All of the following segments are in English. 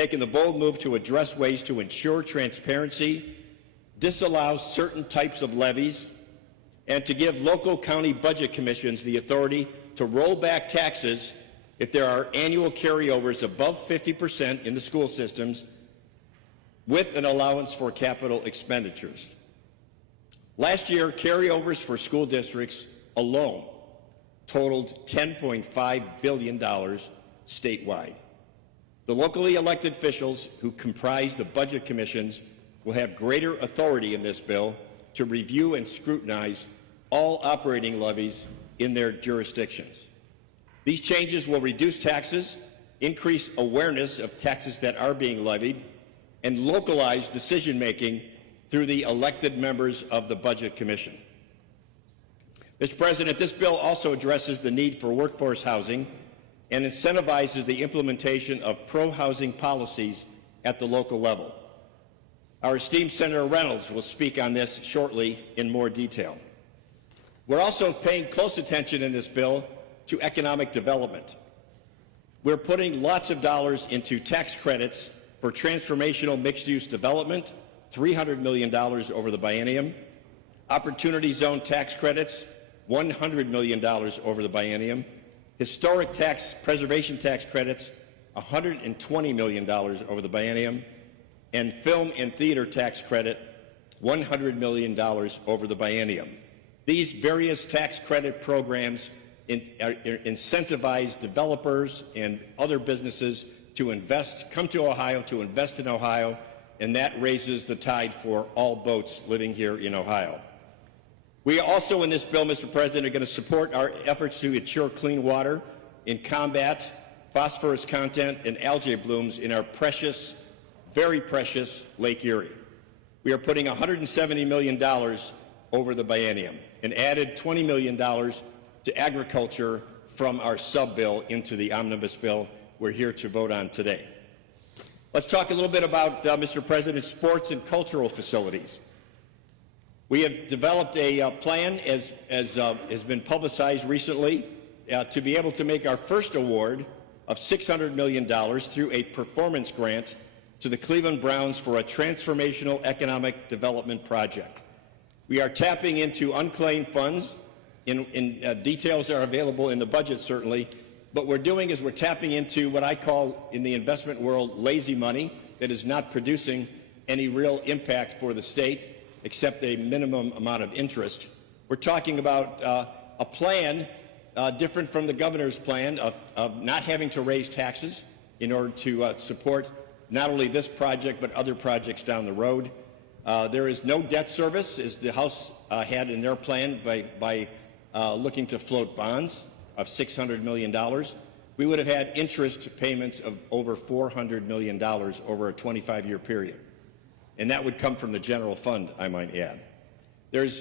taken the bold move to address ways to ensure transparency, disallow certain types of levies, and to give local county budget commissions the authority to roll back taxes if there are annual carryovers above 50% in the school systems, with an allowance for capital expenditures. Last year, carryovers for school districts alone totaled $10.5 billion statewide. The locally elected officials who comprise the budget commissions will have greater authority in this bill to review and scrutinize all operating levies in their jurisdictions. These changes will reduce taxes, increase awareness of taxes that are being levied, and localize decision-making through the elected members of the Budget Commission. Mr. President, this bill also addresses the need for workforce housing and incentivizes the implementation of pro-housing policies at the local level. Our esteemed Senator Reynolds will speak on this shortly in more detail. We're also paying close attention in this bill to economic development. We're putting lots of dollars into tax credits for transformational mixed-use development, $300 million over the biennium, opportunity zone tax credits, $100 million over the biennium, historic tax preservation tax credits, $120 million over the biennium, and film and theater tax credit, $100 million over the biennium. These various tax credit programs incentivize developers and other businesses to come to Ohio, to invest in Ohio, and that raises the tide for all boats living here in Ohio. We also in this bill, Mr. President, are going to support our efforts to ensure clean water and combat phosphorus content and algae blooms in our precious, very precious Lake Erie. We are putting $170 million over the biennium and added $20 million to agriculture from our sub-bill into the omnibus bill we're here to vote on today. Let's talk a little bit about, Mr. President, sports and cultural facilities. We have developed a plan, as has been publicized recently, to be able to make our first award of $600 million through a performance grant to the Cleveland Browns for a transformational economic development project. We are tapping into unclaimed funds. Details are available in the budget, certainly. What we're doing is we're tapping into what I call in the investment world lazy money that is not producing any real impact for the state except a minimum amount of interest. We're talking about a plan different from the governor's plan of not having to raise taxes in order to support not only this project but other projects down the road. There is no debt service, as the House had in their plan by looking to float bonds of $600 million. We would have had interest payments of over $400 million over a 25-year period. And that would come from the general fund, I might add.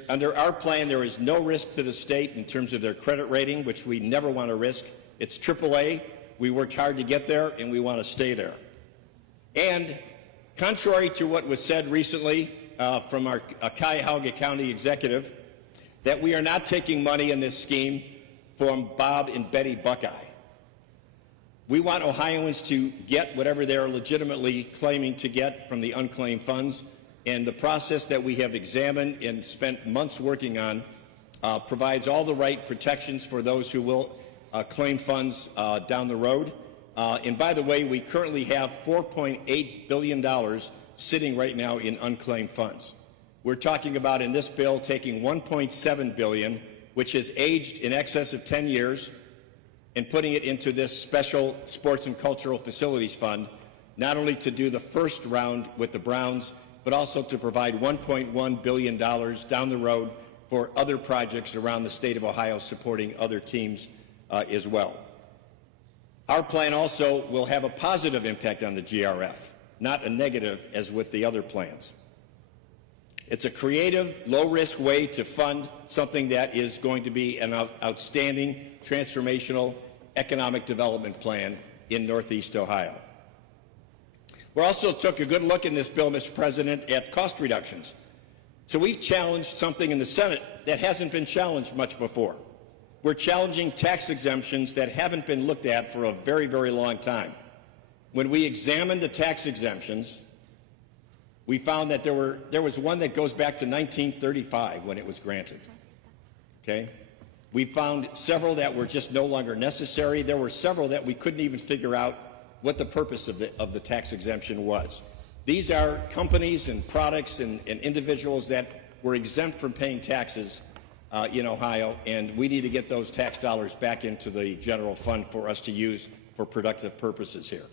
Under our plan, there is no risk to the state in terms of their credit rating, which we never want to risk. It's AAA. We worked hard to get there, and we want to stay there. And contrary to what was said recently from our Cuyahoga County executive, that we are not taking money in this scheme from Bob and Betty Buckeye. We want Ohioans to get whatever they're legitimately claiming to get from the unclaimed funds, and the process that we have examined and spent months working on provides all the right protections for those who will claim funds down the road. And by the way, we currently have $4.8 billion sitting right now in unclaimed funds. We're talking about in this bill taking $1.7 billion, which has aged in excess of 10 years, and putting it into this special sports and cultural facilities fund, not only to do the first round with the Browns, but also to provide $1.1 billion down the road for other projects around the state of Ohio supporting other teams as well. Our plan also will have a positive impact on the GRF, not a negative as with the other plans. It's a creative, low-risk way to fund something that is going to be an outstanding, transformational economic development plan in Northeast Ohio. We also took a good look in this bill, Mr. President, at cost reductions. So we've challenged something in the Senate that hasn't been challenged much before. We're challenging tax exemptions that haven't been looked at for a very, very long time. When we examined the tax exemptions, we found that there was one that goes back to 1935 when it was granted. Okay? We found several that were just no longer necessary. There were several that we couldn't even figure out what the purpose of the tax exemption was. These are companies and products and individuals that were exempt from paying taxes in Ohio, and we need to get those tax dollars back into the general fund for us to use for productive purposes here.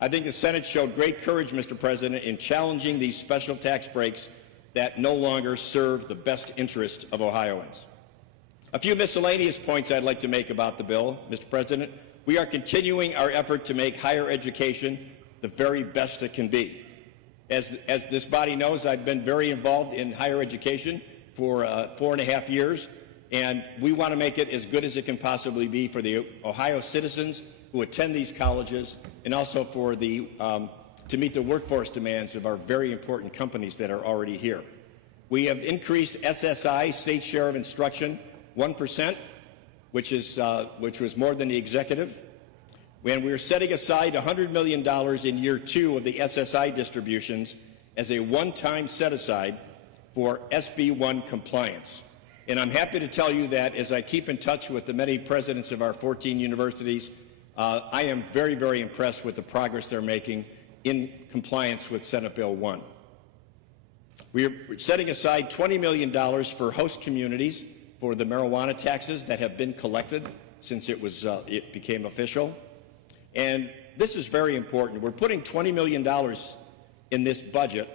I think the Senate showed great courage, Mr. President, in challenging these special tax breaks that no longer serve the best interest of Ohioans. A few miscellaneous points I'd like to make about the bill, Mr. President. We are continuing our effort to make higher education the very best it can be. As this body knows, I've been very involved in higher education for 4.5 years, and we want to make it as good as it can possibly be for the Ohio citizens who attend these colleges, and also for to meet the workforce demands of our very important companies that are already here. We have increased SSI, state share of instruction, 1%, which was more than the executive. And we're setting aside $100 million in year 2 of the SSI distributions as a one-time set-aside for SB 1 compliance. And I'm happy to tell you that as I keep in touch with the many presidents of our 14 universities, I am very, very impressed with the progress they're making in compliance with Senate Bill 1. We are setting aside $20 million for host communities for the marijuana taxes that have been collected since it became official. And this is very important. We're putting $20 million in this budget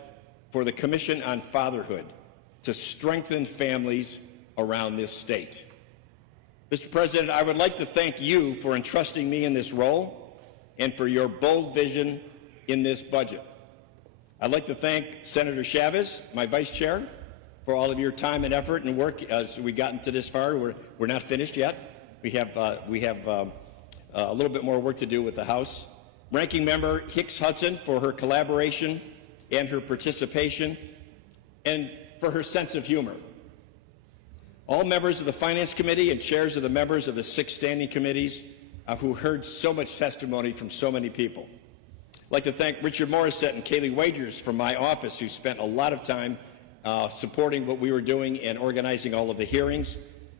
for the Commission on Fatherhood to strengthen families around this state. Mr. President, I would like to thank you for entrusting me in this role and for your bold vision in this budget. I'd like to thank Senator Chavez, my vice chair, for all of your time and effort and work as we gotten to this far. We're not finished yet. We have a little bit more work to do with the House. Ranking Member Hicks Hudson for her collaboration and her participation and for her sense of humor. All members of the Finance Committee and chairs of the members of the 6 standing committees who heard so much testimony from so many people. I'd like to thank Richard Morissette and Kaylee Wagers from my office, who spent a lot of time supporting what we were doing and organizing all of the hearings.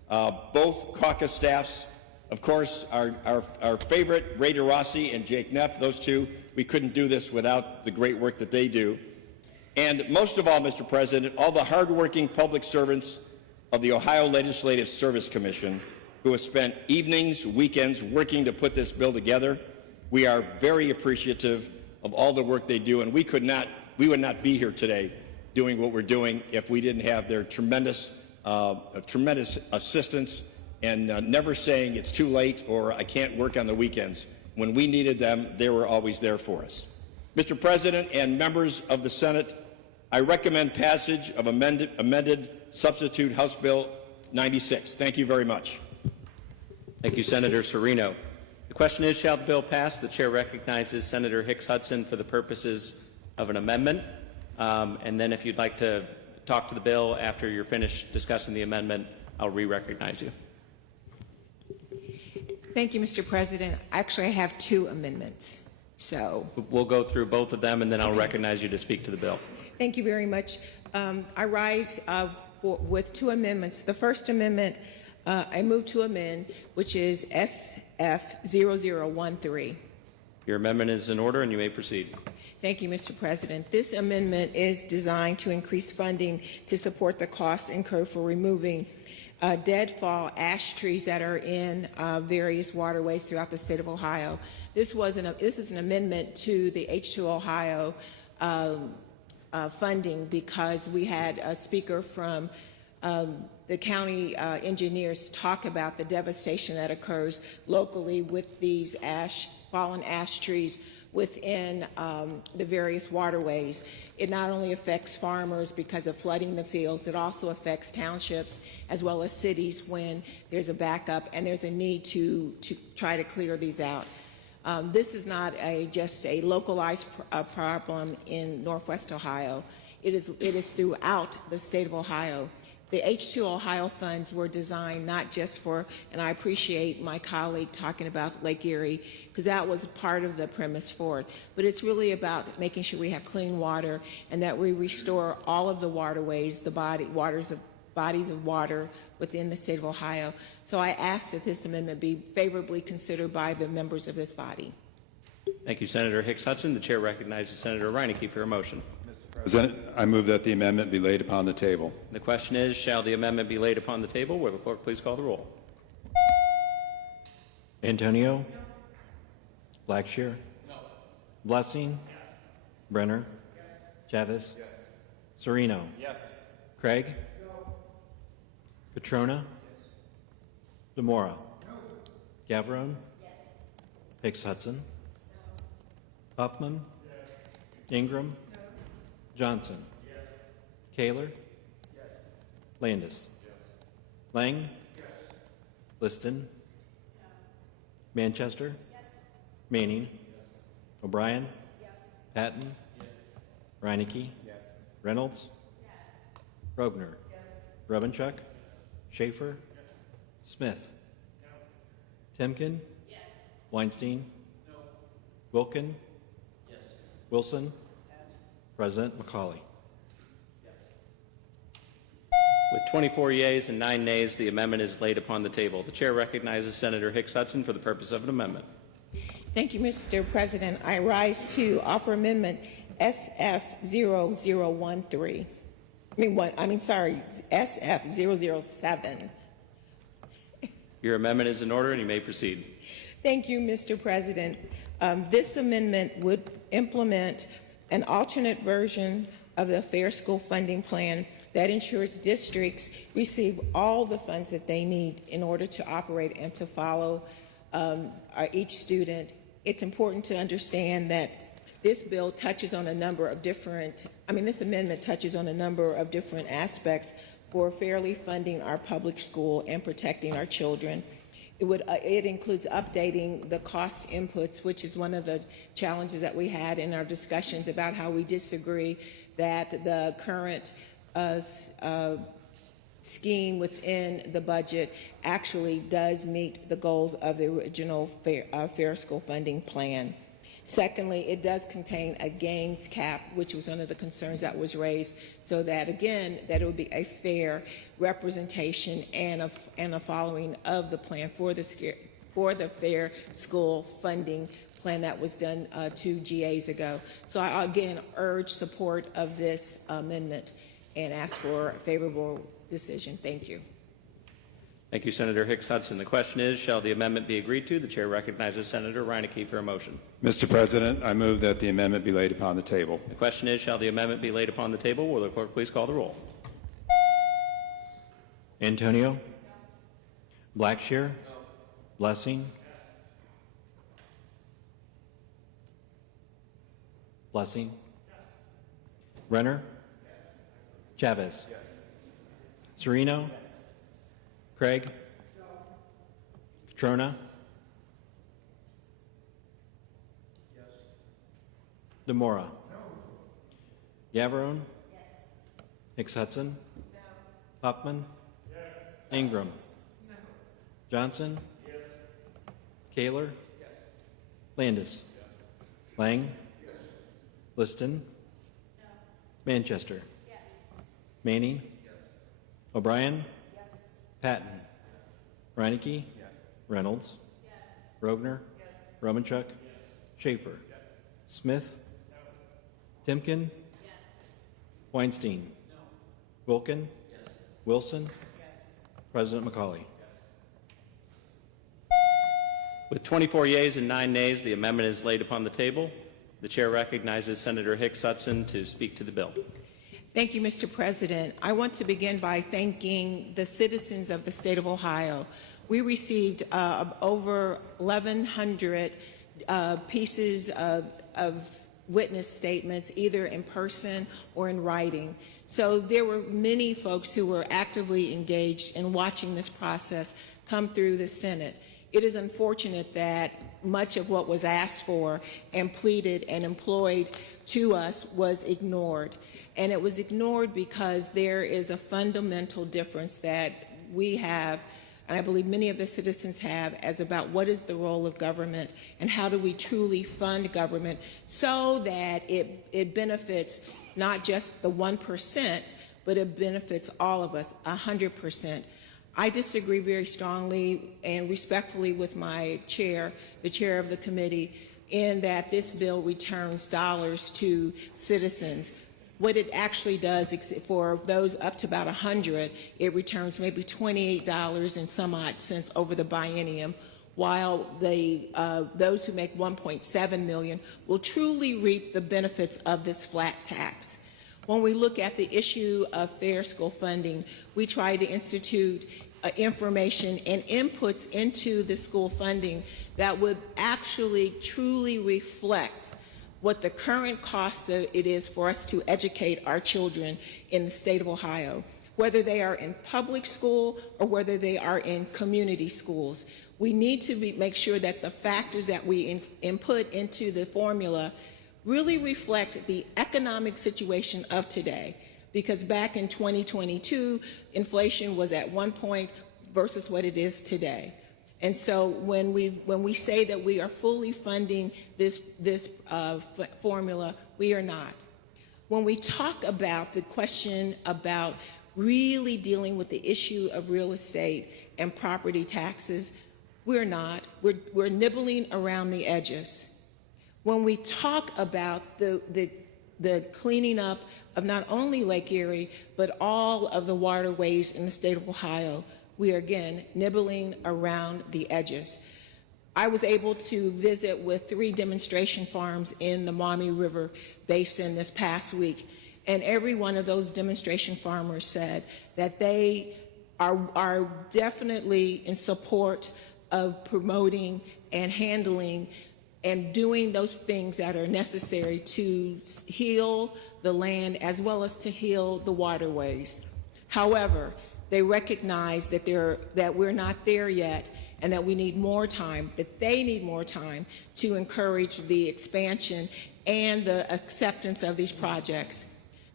Both caucus staffs, of course, our favorite, Ray DeRossi and Jake Neff, those two, we couldn't do this without the great work that they do. And most of all, Mr. President, all the hardworking public servants of the Ohio Legislative Service Commission who have spent evenings, weekends working to put this bill together. We are very appreciative of all the work they do, and we would not be here today doing what we're doing if we didn't have their tremendous assistance and never saying it's too late or I can't work on the weekends. When we needed them, they were always there for us. Mr. President and members of the Senate, I recommend passage of amended substitute House Bill 96. Thank you very much. Thank you, Senator Serino. The question is, shall the bill pass? The chair recognizes Senator Hicks Hudson for the purposes of an amendment. And then if you'd like to talk to the bill after you're finished discussing the amendment, I'll re-recognize you. Thank you, Mr. President. Actually, I have 2 amendments. So we'll go through both of them, and then I'll recognize you to speak to the bill. Thank you very much. I rise with 2 amendments. The first amendment, I move to amend, which is SF0013. Your amendment is in order, and you may proceed. Thank you, Mr. President. This amendment is designed to increase funding to support the costs incurred for removing deadfall ash trees that are in various waterways throughout the state of Ohio. This is an amendment to the H2 Ohio funding, because we had a speaker from the county engineers talk about the devastation that occurs locally with these fallen ash trees within the various waterways. It not only affects farmers because of flooding the fields, it also affects townships as well as cities when there's a backup and there's a need to try to clear these out. This is not just a localized problem in Northwest Ohio. It is throughout the state of Ohio. the H2 Ohio funds were designed not just for, and I appreciate my colleague talking about Lake Erie, because that was part of the premise for it, but it's really about making sure we have clean water and that we restore all of the waterways, the bodies of water within the state of Ohio. So I ask that this amendment be favorably considered by the members of this body. Thank you, Senator Hicks Hudson. The chair recognizes Senator Reineke for a motion. President, I move that the amendment be laid upon the table. The question is, shall the amendment be laid upon the table? Will the clerk please call the roll? Antonio? Blackshear? Blessing? Brenner? Chavez? Sereno? Craig? Catrona? Demora? Gavrone? Hicks Hudson? Huffman? Ingram? Johnson? Kaler? Landis? Lang? Liston? Manchester? Manning? O'Brien? Patton? Reineke? Reynolds? Rogner? Robenchuk? Schaefer? Smith? Timken? Weinstein? Wilkin? Wilson? President McCauley. With 24 yeas and 9 nays, the amendment is laid upon the table. The chair recognizes Senator Hicks Hudson for the purpose of an amendment. Thank you, Mr. President. I rise to offer amendment SF0013. SF007. Your amendment is in order and you may proceed. Thank you, Mr. President. This amendment would implement an alternate version of the Fair School Funding Plan that ensures districts receive all the funds that they need in order to operate and to follow each student. It's important to understand that this bill touches on a number of different, this amendment touches on a number of different aspects for fairly funding our public school and protecting our children. It includes updating the cost inputs, which is one of the challenges that we had in our discussions about how we disagree that the current scheme within the budget actually does meet the goals of the original Fair School Funding Plan. Secondly, it does contain a gains cap, which was one of the concerns that was raised, so that, again, that it would be a fair representation and a following of the plan for the Fair School Funding Plan that was done 2 GAs ago. So I, again, urge support of this amendment and ask for a favorable decision. Thank you. Thank you, Senator Hicks Hudson. The question is, shall the amendment be agreed to? The chair recognizes Senator Reineke for a motion. Mr. President, I move that the amendment be laid upon the table. The question is, shall the amendment be laid upon the table? Will the clerk please call the roll? Antonio? Blackshear? Blessing? Blessing? Renner? Chavez? Sereno? Craig? Catrona? Demora? Gavrone? Hicks Hudson? Huffman? Ingram? Johnson? Kaler? Landis? Lang? Liston? Manchester? Manning? O'Brien? Patton? Reineke? Reynolds? Rogner? Romanchuk? Schaefer? Smith? Timken? Weinstein? Wilkin? Wilson? President McCauley. With 24 yeas and 9 nays, the amendment is laid upon the table. The chair recognizes Senator Hicks Hudson to speak to the bill. Thank you, Mr. President. I want to begin by thanking the citizens of the state of Ohio. We received over 1,100 pieces of witness statements, either in person or in writing. So there were many folks who were actively engaged in watching this process come through the Senate. It is unfortunate that much of what was asked for and pleaded and employed to us was ignored. And it was ignored because there is a fundamental difference that we have, and I believe many of the citizens have, as about what is the role of government and how do we truly fund government so that it benefits not just the 1%, but it benefits all of us 100%. I disagree very strongly and respectfully with my chair, the chair of the committee, in that this bill returns dollars to citizens. What it actually does, for those up to about 100, it returns maybe $28 and some odd cents over the biennium, while those who make $1.7 million will truly reap the benefits of this flat tax. When we look at the issue of fair school funding, we try to institute information and inputs into the school funding that would actually truly reflect what the current cost it is for us to educate our children in the state of Ohio, whether they are in public school or whether they are in community schools. We need to make sure that the factors that we input into the formula really reflect the economic situation of today. Because back in 2022, inflation was at 1 point versus what it is today. And so when we say that we are fully funding this formula, we are not. When we talk about the question about really dealing with the issue of real estate and property taxes, we're not. We're nibbling around the edges. When we talk about the cleaning up of not only Lake Erie, but all of the waterways in the state of Ohio, we are again nibbling around the edges. I was able to visit with 3 demonstration farms in the Maumee River Basin this past week, and every one of those demonstration farmers said that they are definitely in support of promoting and handling and doing those things that are necessary to heal the land as well as to heal the waterways. However, they recognize that we're not there yet and that we need more time, that they need more time to encourage the expansion and the acceptance of these projects.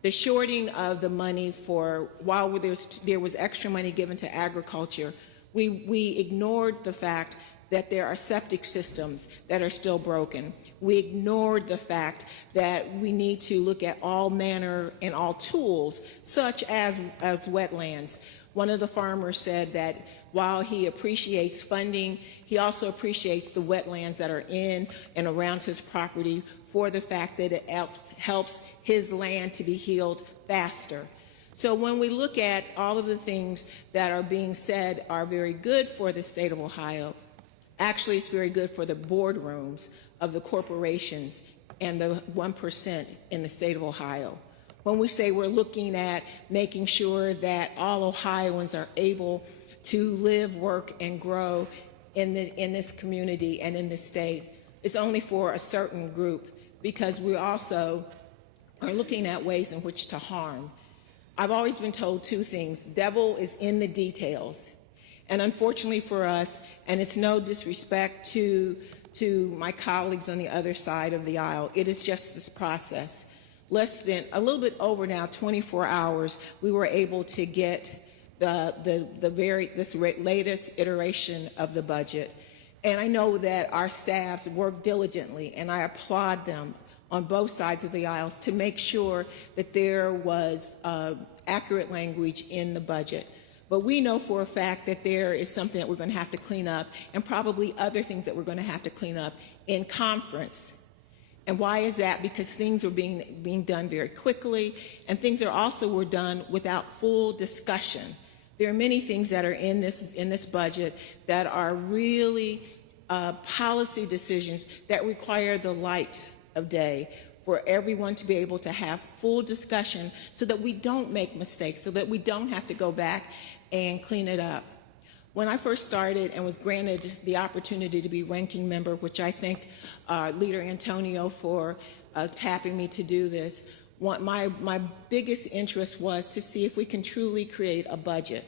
The shorting of the money while there was extra money given to agriculture, we ignored the fact that there are septic systems that are still broken. We ignored the fact that we need to look at all manner and all tools, such as wetlands. One of the farmers said that while he appreciates funding, he also appreciates the wetlands that are in and around his property for the fact that it helps his land to be healed faster. So when we look at all of the things that are being said are very good for the state of Ohio, actually it's very good for the boardrooms of the corporations and the 1% in the state of Ohio. When we say we're looking at making sure that all Ohioans are able to live, work, and grow in this community and in this state, it's only for a certain group, because we also are looking at ways in which to harm. I've always been told 2 things. Devil is in the details. And unfortunately for us, and it's no disrespect to my colleagues on the other side of the aisle, it is just this process. Less than a little bit over now, 24 hours, we were able to get this latest iteration of the budget. And I know that our staffs work diligently, and I applaud them on both sides of the aisles to make sure that there was accurate language in the budget. But we know for a fact that there is something that we're going to have to clean up, and probably other things that we're going to have to clean up in conference. And why is that? Because things are being done very quickly, and things were done without full discussion. There are many things that are in this budget that are really policy decisions that require the light of day for everyone to be able to have full discussion so that we don't make mistakes, so that we don't have to go back and clean it up. When I first started and was granted the opportunity to be ranking member, which I thank Leader Antonio for tapping me to do this, my biggest interest was to see if we can truly create a budget.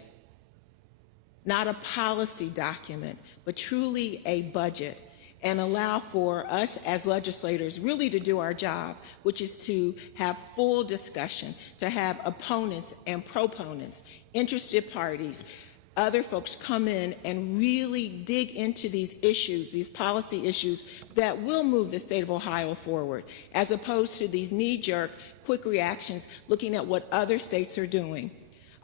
Not a policy document, but truly a budget. and allow for us as legislators really to do our job, which is to have full discussion, to have opponents and proponents, interested parties, other folks come in and really dig into these issues, these policy issues that will move the state of Ohio forward, as opposed to these knee-jerk, quick reactions looking at what other states are doing.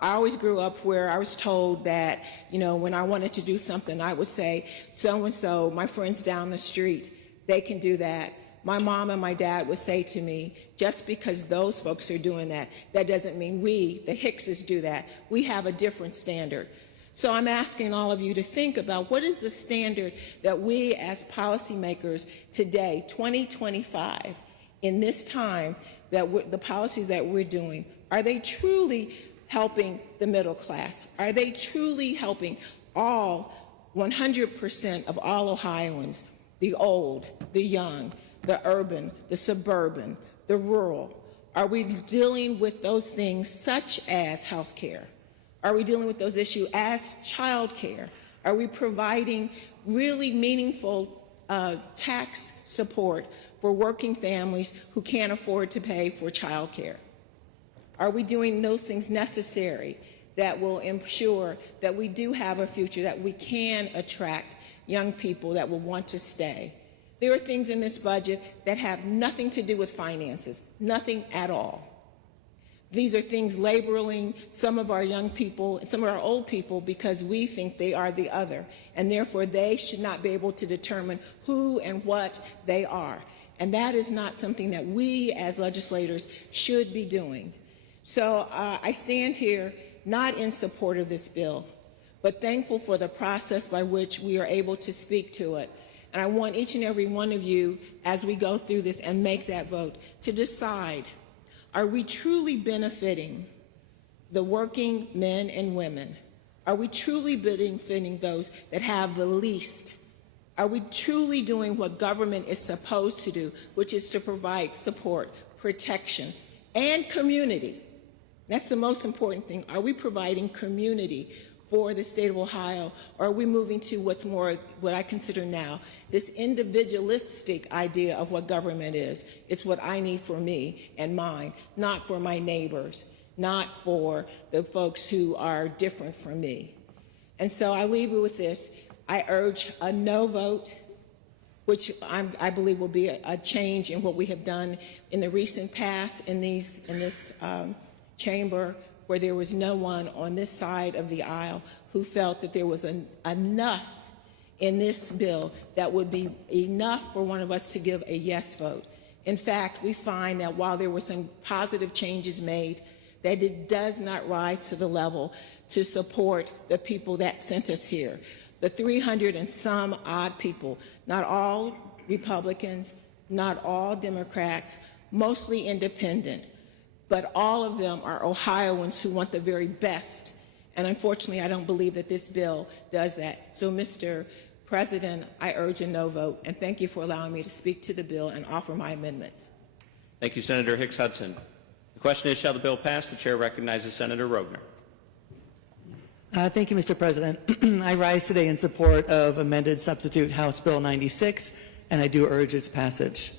I always grew up where I was told that, you know, when I wanted to do something, I would say, so-and-so, my friends down the street, they can do that. My mom and my dad would say to me, just because those folks are doing that, that doesn't mean we, the Hickses, do that. We have a different standard. So I'm asking all of you to think about what is the standard that we as policymakers today, 2025, in this time, that the policies that we're doing, are they truly helping the middle class? Are they truly helping all 100% of all Ohioans, the old, the young, the urban, the suburban, the rural? Are we dealing with those things such as health care? Are we dealing with those issues as child care? Are we providing really meaningful tax support for working families who can't afford to pay for child care? Are we doing those things necessary that will ensure that we do have a future, that we can attract young people that will want to stay? There are things in this budget that have nothing to do with finances, nothing at all. These are things labeling some of our young people and some of our old people because we think they are the other, and therefore they should not be able to determine who and what they are. And that is not something that we as legislators should be doing. So I stand here not in support of this bill, but thankful for the process by which we are able to speak to it. And I want each and every one of you, as we go through this and make that vote, to decide, are we truly benefiting the working men and women? Are we truly benefiting those that have the least? Are we truly doing what government is supposed to do, which is to provide support, protection, and community? That's the most important thing. Are we providing community for the state of Ohio, or are we moving to what's more, what I consider now, this individualistic idea of what government is? It's what I need for me and mine, not for my neighbors, not for the folks who are different from me. And so I leave you with this. I urge a no vote, which I believe will be a change in what we have done in the recent past in this chamber, where there was no one on this side of the aisle who felt that there was enough in this bill that would be enough for one of us to give a yes vote. In fact, we find that while there were some positive changes made, that it does not rise to the level to support the people that sent us here. The 300 and some odd people, not all Republicans, not all Democrats, mostly independent, but all of them are Ohioans who want the very best. And unfortunately, I don't believe that this bill does that. So, Mr. President, I urge a no vote, and thank you for allowing me to speak to the bill and offer my amendments. Thank you, Senator Hicks Hudson. The question is, shall the bill pass? The chair recognizes Senator Rogner. Thank you, Mr. President. I rise today in support of amended substitute House Bill 96, and I do urge its passage.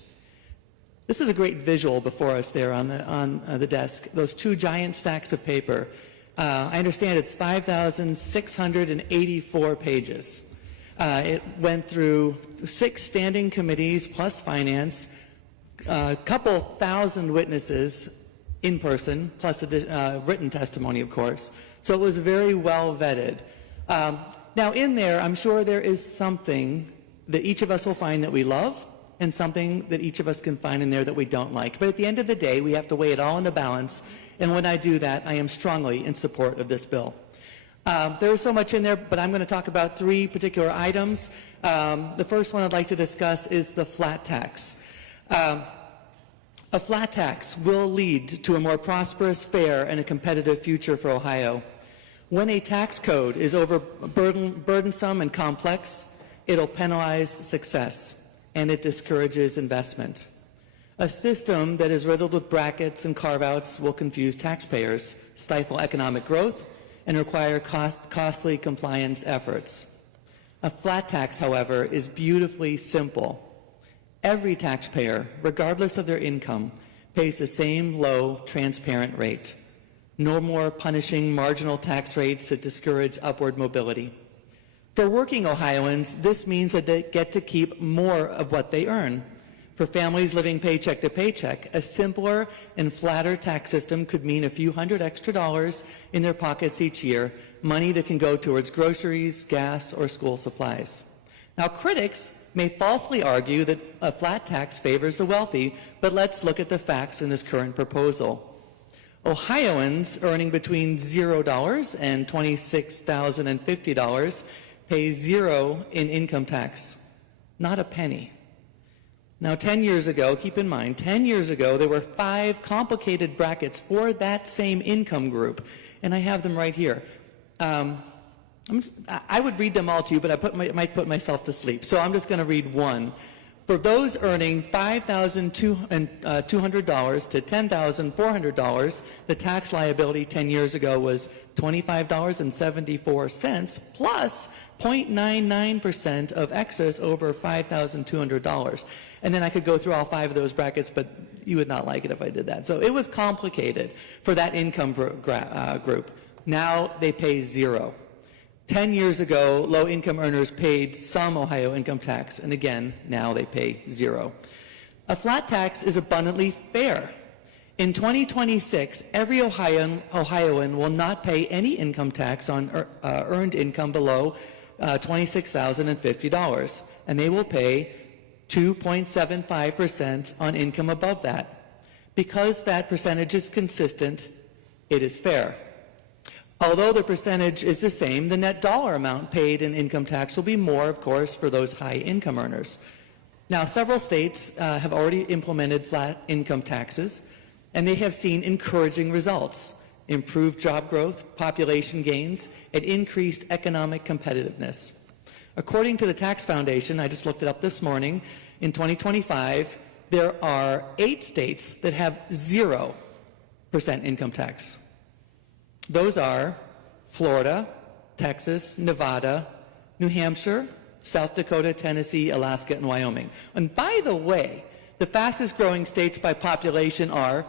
This is a great visual before us there on the desk, those two giant stacks of paper. I understand it's 5,684 pages. It went through 6 standing committees plus finance, a couple thousand witnesses in person, plus written testimony, of course. So it was very well vetted. Now in there, I'm sure there is something that each of us will find that we love, and something that each of us can find in there that we don't like. But at the end of the day, we have to weigh it all in the balance, and when I do that, I am strongly in support of this bill. There's so much in there, but I'm going to talk about 3 particular items. The first one I'd like to discuss is the flat tax. A flat tax will lead to a more prosperous, fair, and a competitive future for Ohio. When a tax code is burdensome and complex, it'll penalize success, and it discourages investment. A system that is riddled with brackets and carve-outs will confuse taxpayers, stifle economic growth, and require costly compliance efforts. A flat tax, however, is beautifully simple. Every taxpayer, regardless of their income, pays the same low, transparent rate. No more punishing marginal tax rates that discourage upward mobility. For working Ohioans, this means that they get to keep more of what they earn. For families living paycheck to paycheck, a simpler and flatter tax system could mean a few $100 extra in their pockets each year, money that can go towards groceries, gas, or school supplies. Now, critics may falsely argue that a flat tax favors the wealthy, but let's look at the facts in this current proposal. Ohioans earning between $0 and $26,050 pay zero in income tax, not a penny. Now, 10 years ago, keep in mind, 10 years ago, there were 5 complicated brackets for that same income group, and I have them right here. I would read them all to you, but I might put myself to sleep, so I'm just going to read one. For those earning $5,200 to $10,400, the tax liability 10 years ago was $25.74 plus 0.99% of excess over $5,200. And then I could go through all 5 of those brackets, but you would not like it if I did that. So it was complicated for that income group. Now they pay zero. 10 years ago, low-income earners paid some Ohio income tax, and again, now they pay zero. A flat tax is abundantly fair. In 2026, every Ohioan will not pay any income tax on earned income below $26,050, and they will pay 2.75% on income above that. Because that percentage is consistent, it is fair. Although the percentage is the same, the net dollar amount paid in income tax will be more, of course, for those high income earners. Now, several states have already implemented flat income taxes, and they have seen encouraging results: improved job growth, population gains, and increased economic competitiveness. According to the Tax Foundation, I just looked it up this morning, in 2025, there are 8 states that have 0% income tax. Those are Florida, Texas, Nevada, New Hampshire, South Dakota, Tennessee, Alaska, and Wyoming. And by the way, the fastest growing states by population are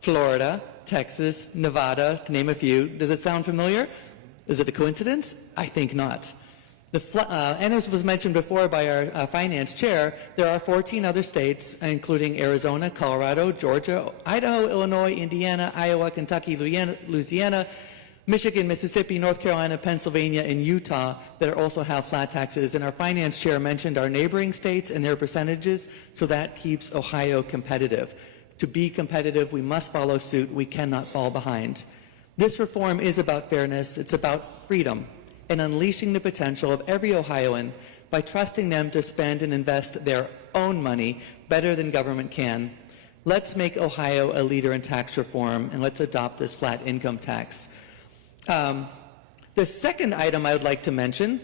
Florida, Texas, Nevada, to name a few. Does it sound familiar? Is it a coincidence? I think not. And as was mentioned before by our finance chair, there are 14 other states, including Arizona, Colorado, Georgia, Idaho, Illinois, Indiana, Iowa, Kentucky, Louisiana, Michigan, Mississippi, North Carolina, Pennsylvania, and Utah that also have flat taxes. And our finance chair mentioned our neighboring states and their percentages, so that keeps Ohio competitive. To be competitive, we must follow suit. We cannot fall behind. This reform is about fairness. It's about freedom and unleashing the potential of every Ohioan by trusting them to spend and invest their own money better than government can. Let's make Ohio a leader in tax reform, and let's adopt this flat income tax. The second item I would like to mention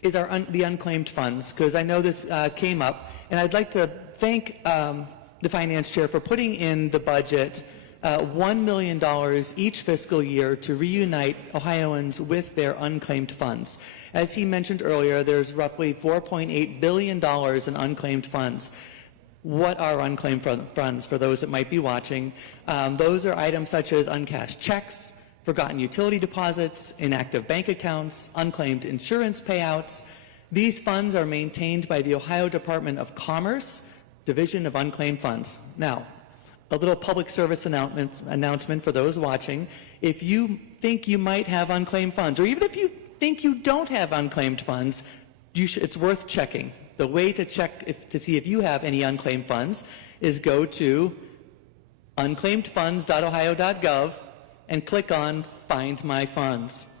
is the unclaimed funds, because I know this came up, and I'd like to thank the finance chair for putting in the budget $1 million each fiscal year to reunite Ohioans with their unclaimed funds. As he mentioned earlier, there's roughly $4.8 billion in unclaimed funds. What are unclaimed funds for those that might be watching? Those are items such as uncashed checks, forgotten utility deposits, inactive bank accounts, unclaimed insurance payouts. These funds are maintained by the Ohio Department of Commerce, Division of Unclaimed Funds. Now, a little public service announcement for those watching. If you think you might have unclaimed funds, or even if you think you don't have unclaimed funds, it's worth checking. The way to check to see if you have any unclaimed funds is go to unclaimedfunds.ohio.gov and click on Find My Funds.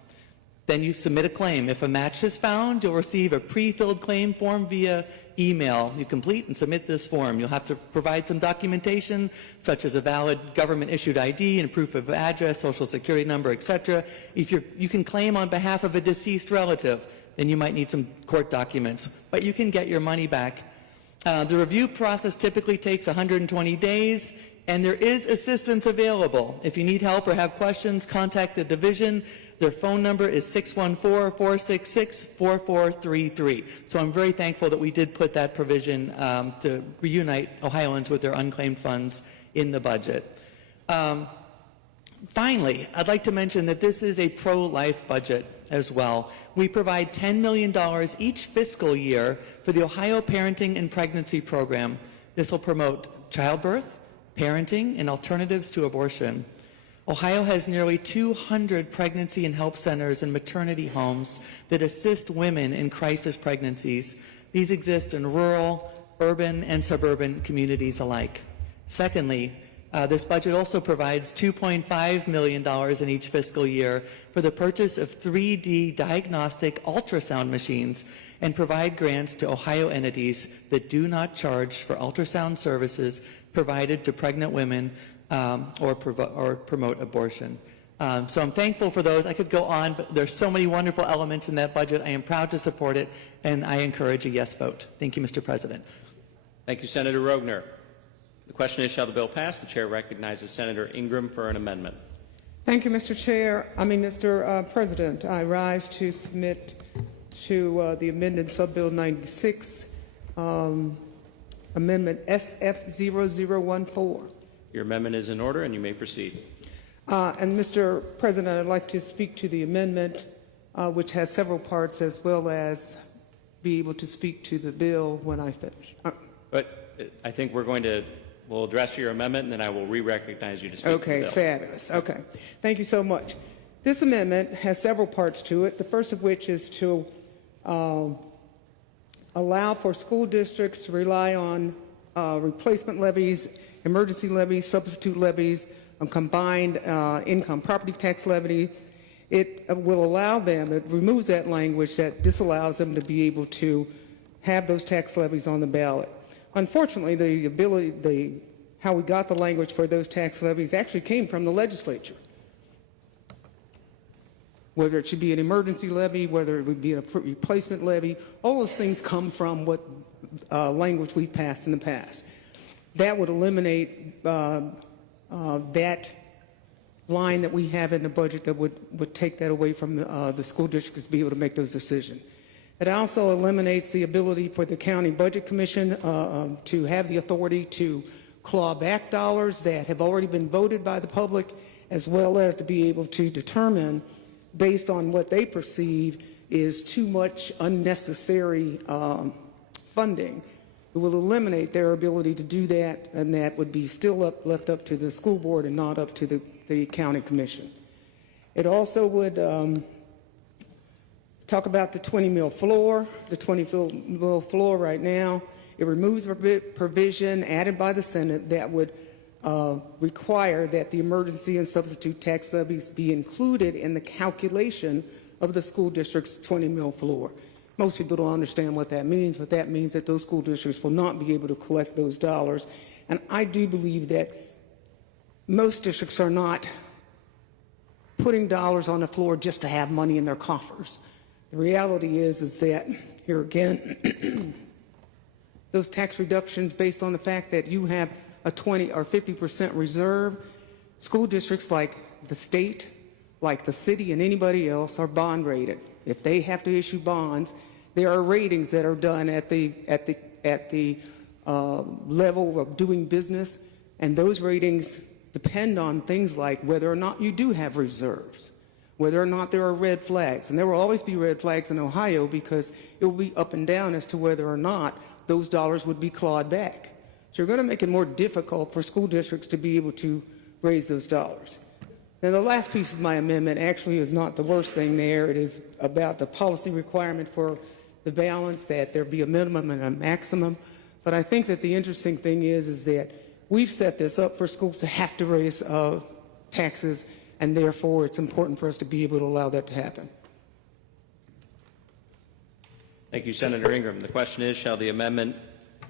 Then you submit a claim. If a match is found, you'll receive a pre-filled claim form via email. You complete and submit this form. You'll have to provide some documentation, such as a valid government-issued ID and proof of address, social security number, etc. If you can claim on behalf of a deceased relative, then you might need some court documents, but you can get your money back. The review process typically takes 120 days, and there is assistance available. If you need help or have questions, contact the division. Their phone number is 614-466-4433. So I'm very thankful that we did put that provision to reunite Ohioans with their unclaimed funds in the budget. Finally, I'd like to mention that this is a pro-life budget as well. We provide $10 million each fiscal year for the Ohio Parenting and Pregnancy Program. This will promote childbirth, parenting, and alternatives to abortion. Ohio has nearly 200 pregnancy and help centers and maternity homes that assist women in crisis pregnancies. These exist in rural, urban, and suburban communities alike. Secondly, this budget also provides $2.5 million in each fiscal year for the purchase of 3D diagnostic ultrasound machines and provide grants to Ohio entities that do not charge for ultrasound services provided to pregnant women or promote abortion. So I'm thankful for those. I could go on, but there's so many wonderful elements in that budget. I am proud to support it, and I encourage a yes vote. Thank you, Mr. President. Thank you, Senator Rogner. The question is, shall the bill pass? The chair recognizes Senator Ingram for an amendment. Thank you, Mr. President. I rise to submit to the amended Subbill 96, Amendment SF0014. Your amendment is in order, and you may proceed. And Mr. President, I'd like to speak to the amendment, which has several parts, as well as be able to speak to the bill when I finish. But I think we'll address your amendment, and then I will re-recognize you to speak to the Okay, bill. fabulous. Okay, thank you so much. This amendment has several parts to it, the first of which is to allow for school districts to rely on replacement levies, emergency levies, substitute levies, combined income property tax levy. It will allow them, it removes that language that disallows them to be able to have those tax levies on the ballot. Unfortunately, how we got the language for those tax levies actually came from the legislature. Whether it should be an emergency levy, whether it would be a replacement levy, all those things come from what language we passed in the past. That would eliminate that line that we have in the budget that would take that away from the school districts to be able to make those decisions. It also eliminates the ability for the County Budget Commission to have the authority to claw back dollars that have already been voted by the public, as well as to be able to determine, based on what they perceive is too much unnecessary funding. It will eliminate their ability to do that, and that would be still left up to the school board and not up to the county commission. It also would talk about the 20 mil floor. The 20 mil floor right now, it removes a provision added by the Senate that would require that the emergency and substitute tax levies be included in the calculation of the school district's 20 mil floor. Most people don't understand what that means, but that means that those school districts will not be able to collect those dollars. And I do believe that most districts are not putting dollars on the floor just to have money in their coffers. The reality is that, here again, those tax reductions based on the fact that you have a 20 or 50% reserve, school districts like the state, like the city and anybody else are bond rated. If they have to issue bonds, there are ratings that are done at the level of doing business, and those ratings depend on things like whether or not you do have reserves, whether or not there are red flags. And there will always be red flags in Ohio because it will be up and down as to whether or not those dollars would be clawed back. So you're going to make it more difficult for school districts to be able to raise those dollars. Now, the last piece of my amendment actually is not the worst thing there. It is about the policy requirement for the balance, that there be a minimum and a maximum. But I think that the interesting thing is that we've set this up for schools to have to raise taxes, and therefore it's important for us to be able to allow that to happen. Thank you, Senator Ingram. The question is, shall the amendment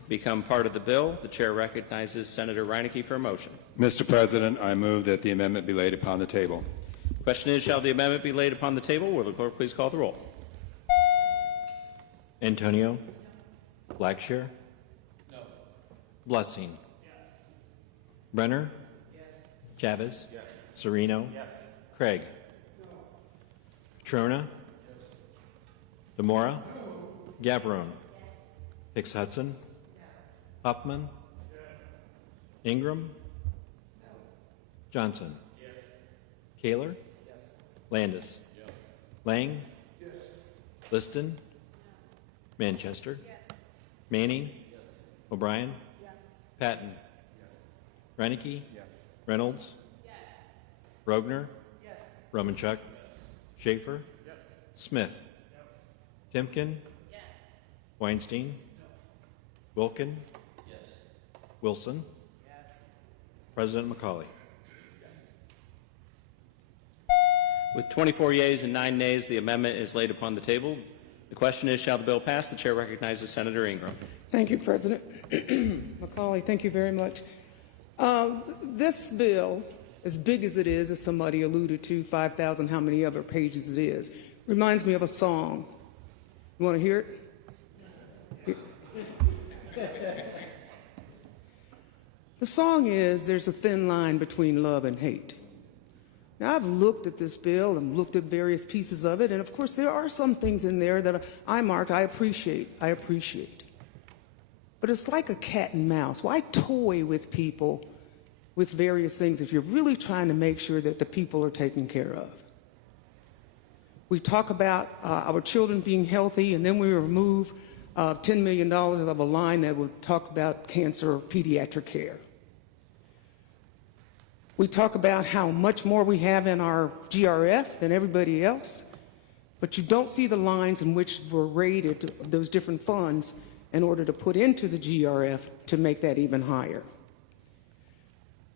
become part of the bill? The chair recognizes Senator Reineke for a motion. Mr. President, I move that the amendment be laid upon the table. The question is, shall the amendment be laid upon the table? Will the clerk please call the roll? Antonio? Blackshear? No. Blessing? Yes. Brenner? Yes. Chavez? Yes. Sereno? Yes. Craig? No. Catrona, Demora, Gavarone, Hicks Hudson, Huffman, Ingram, Johnson, Kaler, Landis, Lang, Liston, Manchester, Manning, O'Brien, Patton, Reinecke, Reynolds, Rogner, Romanchuk, Schaefer, Smith, Timken, Weinstein, Wilkin, Wilson, President McCauley. With 24 yeas and 9 nays, the amendment is laid upon the table. The question is, shall the bill pass? The chair recognizes Senator Ingram. Thank you, President. McCauley, thank you very much. This bill, as big as it is, as somebody alluded to, 5,000, how many other pages it is, reminds me of a song. You want to hear it? The song is, "There's a thin line between love and hate." Now, I've looked at this bill and looked at various pieces of it, and of course, there are some things in there that I marked, I appreciate. But it's like a cat and mouse. Why toy with people with various things if you're really trying to make sure that the people are taken care of? We talk about our children being healthy, and then we remove $10 million of a line that would talk about cancer or pediatric care. We talk about how much more we have in our GRF than everybody else, but you don't see the lines in which were rated those different funds in order to put into the GRF to make that even higher.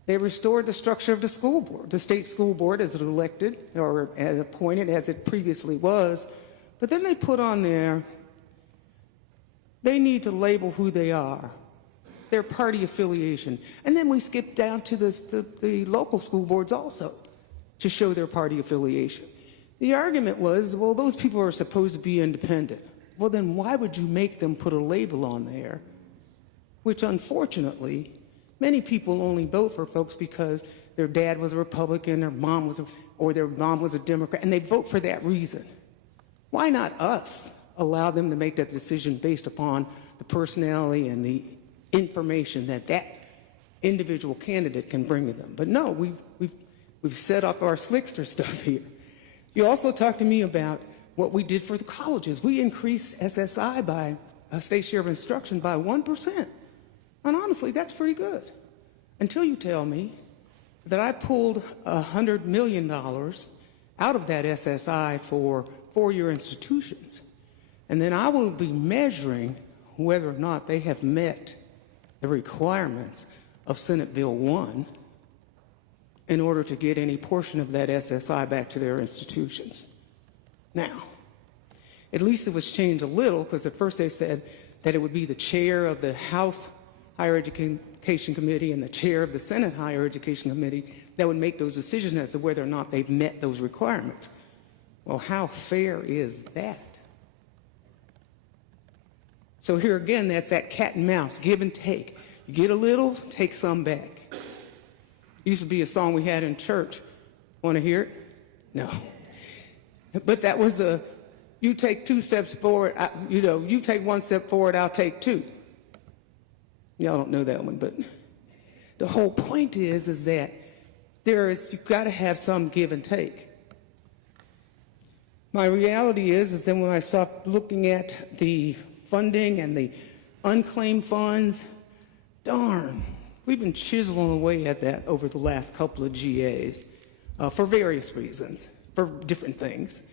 They restored the structure of the school board, the state school board as elected or as appointed as it previously was, but then they put on there, they need to label who they are, their party affiliation. And then we skip down to the local school boards also to show their party affiliation. The argument was, well, those people are supposed to be independent. Well, then why would you make them put a label on there, which unfortunately, many people only vote for folks because their dad was a Republican, their mom was a Democrat, and they vote for that reason. Why not us allow them to make that decision based upon the personality and the information that that individual candidate can bring to them? But no, we've set up our slickster stuff here. You also talked to me about what we did for the colleges. We increased SSI by state share of instruction by 1%. And honestly, that's pretty good. Until you tell me that I pulled $100 million out of that SSI for four-year institutions. And then I will be measuring whether or not they have met the requirements of Senate Bill 1 in order to get any portion of that SSI back to their institutions. Now, at least it was changed a little, because at first they said that it would be the chair of the House Higher Education Committee and the chair of the Senate Higher Education Committee that would make those decisions as to whether or not they've met those requirements. Well, how fair is that? So here again, that's that cat and mouse, give and take. You get a little, take some back. Used to be a song we had in church. Want to hear it? No. But that was you take 2 steps forward, you take 1 step forward, I'll take 2. Y'all don't know that one, but the whole point is that you've got to have some give and take. My reality is that when I stop looking at the funding and the unclaimed funds, darn, we've been chiseling away at that over the last couple of GAs for various reasons, for different things.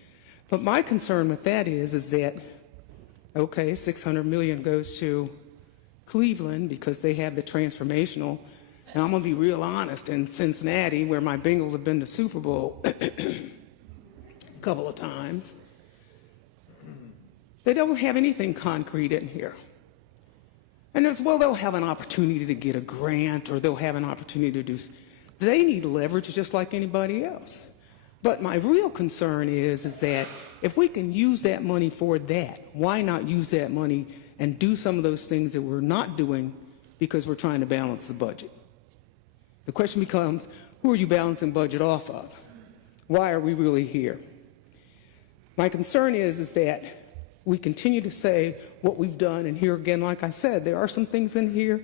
But my concern with that is that, okay, $600 million goes to Cleveland because they have the transformational. Now, I'm going to be real honest, in Cincinnati, where my Bengals have been to Super Bowl a couple of times, they don't have anything concrete in here. And as well, they'll have an opportunity to get a grant, or they'll have an opportunity to do, they need leverage just like anybody else. But my real concern is that if we can use that money for that, why not use that money and do some of those things that we're not doing because we're trying to balance the budget? The question becomes, who are you balancing budget off of? Why are we really here? My concern is that we continue to say what we've done, and here again, like I said, there are some things in here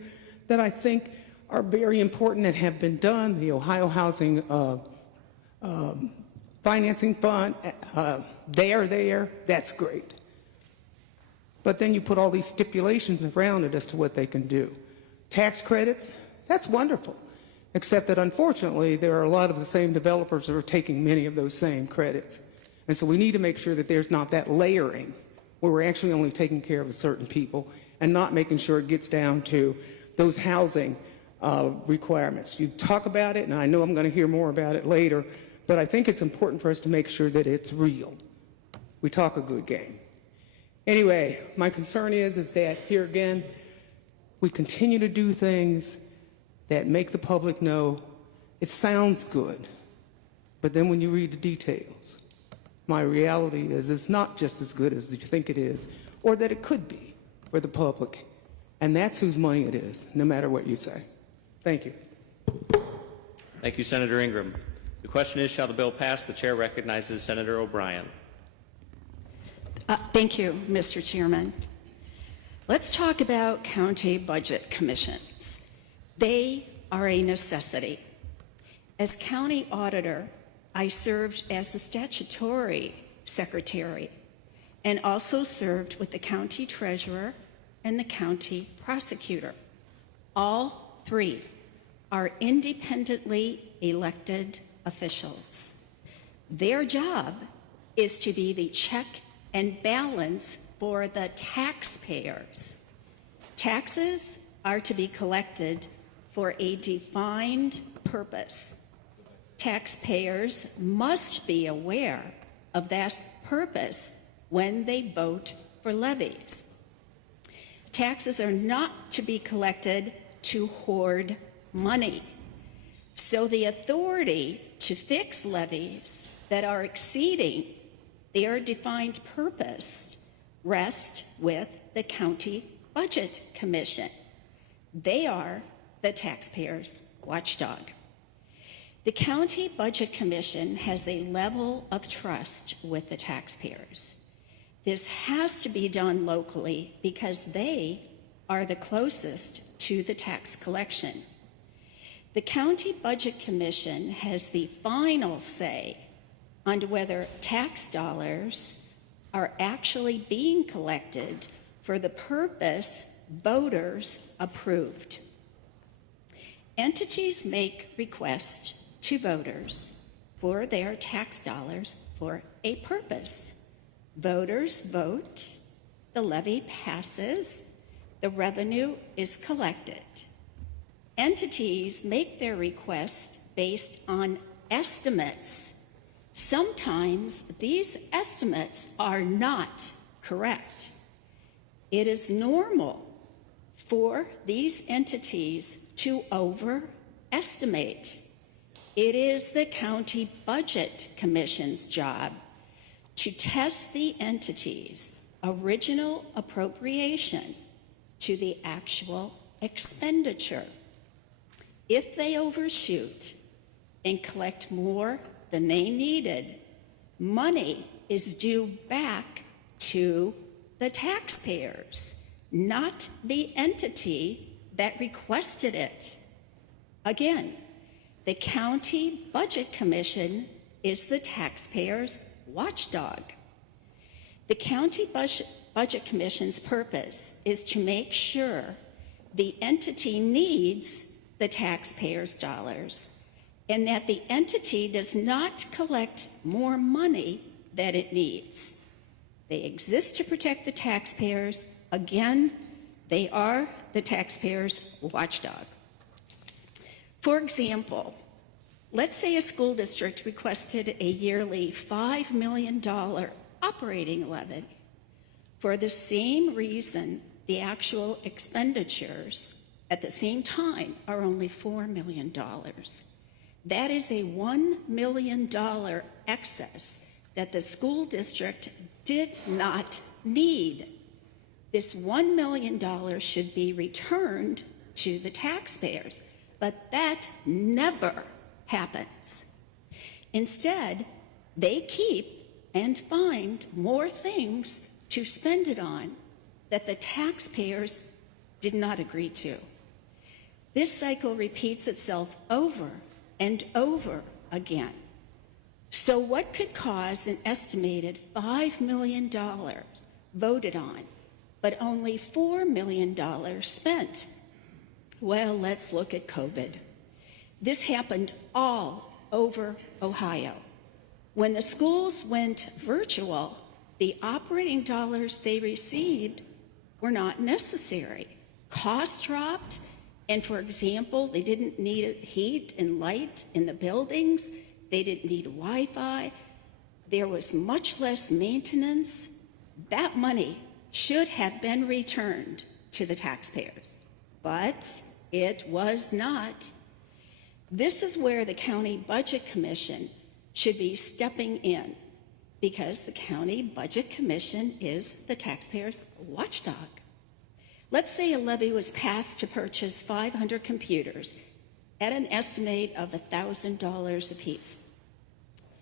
that I think are very important that have been done. The Ohio Housing Financing Fund, they are there, that's great. But then you put all these stipulations around it as to what they can do. Tax credits, that's wonderful, except that unfortunately there are a lot of the same developers that are taking many of those same credits. And so we need to make sure that there's not that layering where we're actually only taking care of certain people and not making sure it gets down to those housing requirements. You talk about it, and I know I'm going to hear more about it later, but I think it's important for us to make sure that it's real. We talk a good game. Anyway, my concern is that here again, we continue to do things that make the public know it sounds good, but then when you read the details, my reality is it's not just as good as you think it is, or that it could be for the public. And that's whose money it is, no matter what you say. Thank you. Thank you, Senator Ingram. The question is, shall the bill pass? The chair recognizes Senator O'Brien. Thank you, Mr. Chairman. Let's talk about county budget commissions. They are a necessity. As county auditor, I served as the statutory secretary and also served with the county treasurer and the county prosecutor. All three are independently elected officials. Their job is to be the check and balance for the taxpayers. Taxes are to be collected for a defined purpose. Taxpayers must be aware of that purpose when they vote for levies. Taxes are not to be collected to hoard money. So the authority to fix levies that are exceeding their defined purpose rests with the County Budget Commission. They are the taxpayers' watchdog. The County Budget Commission has a level of trust with the taxpayers. This has to be done locally because they are the closest to the tax collection. The County Budget Commission has the final say on whether tax dollars are actually being collected for the purpose voters approved. Entities make requests to voters for their tax dollars for a purpose. Voters vote, the levy passes, the revenue is collected. Entities make their requests based on estimates. Sometimes these estimates are not correct. It is normal for these entities to overestimate. It is the County Budget Commission's job to test the entity's original appropriation to the actual expenditure. If they overshoot and collect more than they needed, money is due back to the taxpayers, not the entity that requested it. Again, the County Budget Commission is the taxpayers' watchdog. The County Budget Commission's purpose is to make sure the entity needs the taxpayers' dollars and that the entity does not collect more money than it needs. They exist to protect the taxpayers. Again, they are the taxpayers' watchdog. For example, let's say a school district requested a yearly $5 million operating levy. For the same reason, the actual expenditures at the same time are only $4 million. That is a $1 million excess that the school district did not need. This $1 million should be returned to the taxpayers, but that never happens. Instead, they keep and find more things to spend it on that the taxpayers did not agree to. This cycle repeats itself over and over again. So what could cause an estimated $5 million voted on, but only $4 million spent? Well, let's look at COVID. This happened all over Ohio. When the schools went virtual, the operating dollars they received were not necessary. Costs dropped, and for example, they didn't need heat and light in the buildings. They didn't need Wi-Fi. There was much less maintenance. That money should have been returned to the taxpayers, but it was not. This is where the County Budget Commission should be stepping in, because the County Budget Commission is the taxpayers' watchdog. Let's say a levy was passed to purchase 500 computers at an estimate of $1,000 apiece.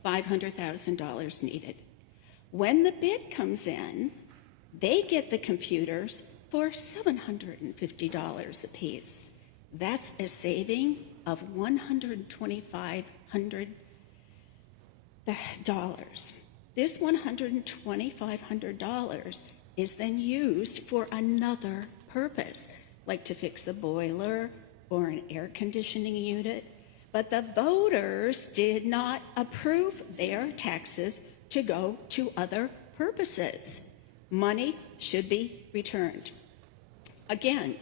$500,000 needed. When the bid comes in, they get the computers for $750 apiece. That's a saving of $1,2,500. This $1,2,500 is then used for another purpose, like to fix a boiler or an air conditioning unit. But the voters did not approve their taxes to go to other purposes. Money should be returned. Again,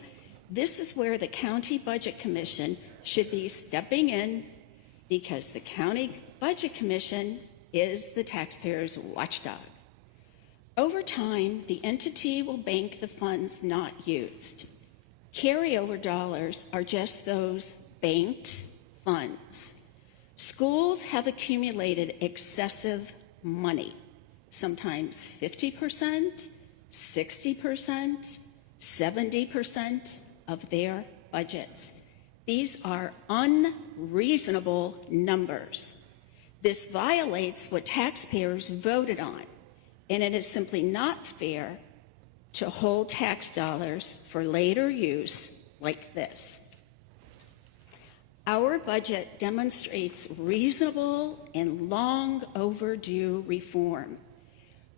this is where the County Budget Commission should be stepping in, because the County Budget Commission is the taxpayers' watchdog. Over time, the entity will bank the funds not used. Carryover dollars are just those banked funds. Schools have accumulated excessive money, sometimes 50%, 60%, 70% of their budgets. These are unreasonable numbers. This violates what taxpayers voted on, and it is simply not fair to hold tax dollars for later use like this. Our budget demonstrates reasonable and long overdue reform.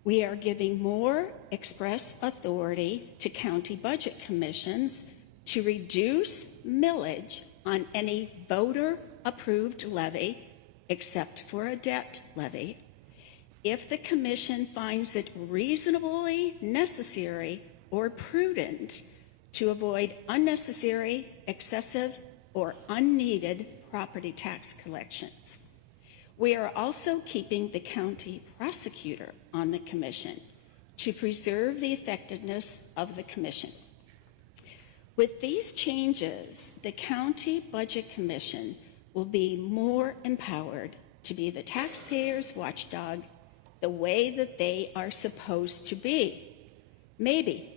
We are giving more express authority to county budget commissions to reduce millage on any voter-approved levy, except for a debt levy, if the commission finds it reasonably necessary or prudent to avoid unnecessary, excessive, or unneeded property tax collections. We are also keeping the county prosecutor on the commission to preserve the effectiveness of the commission. With these changes, the County Budget Commission will be more empowered to be the taxpayers' watchdog the way that they are supposed to be. Maybe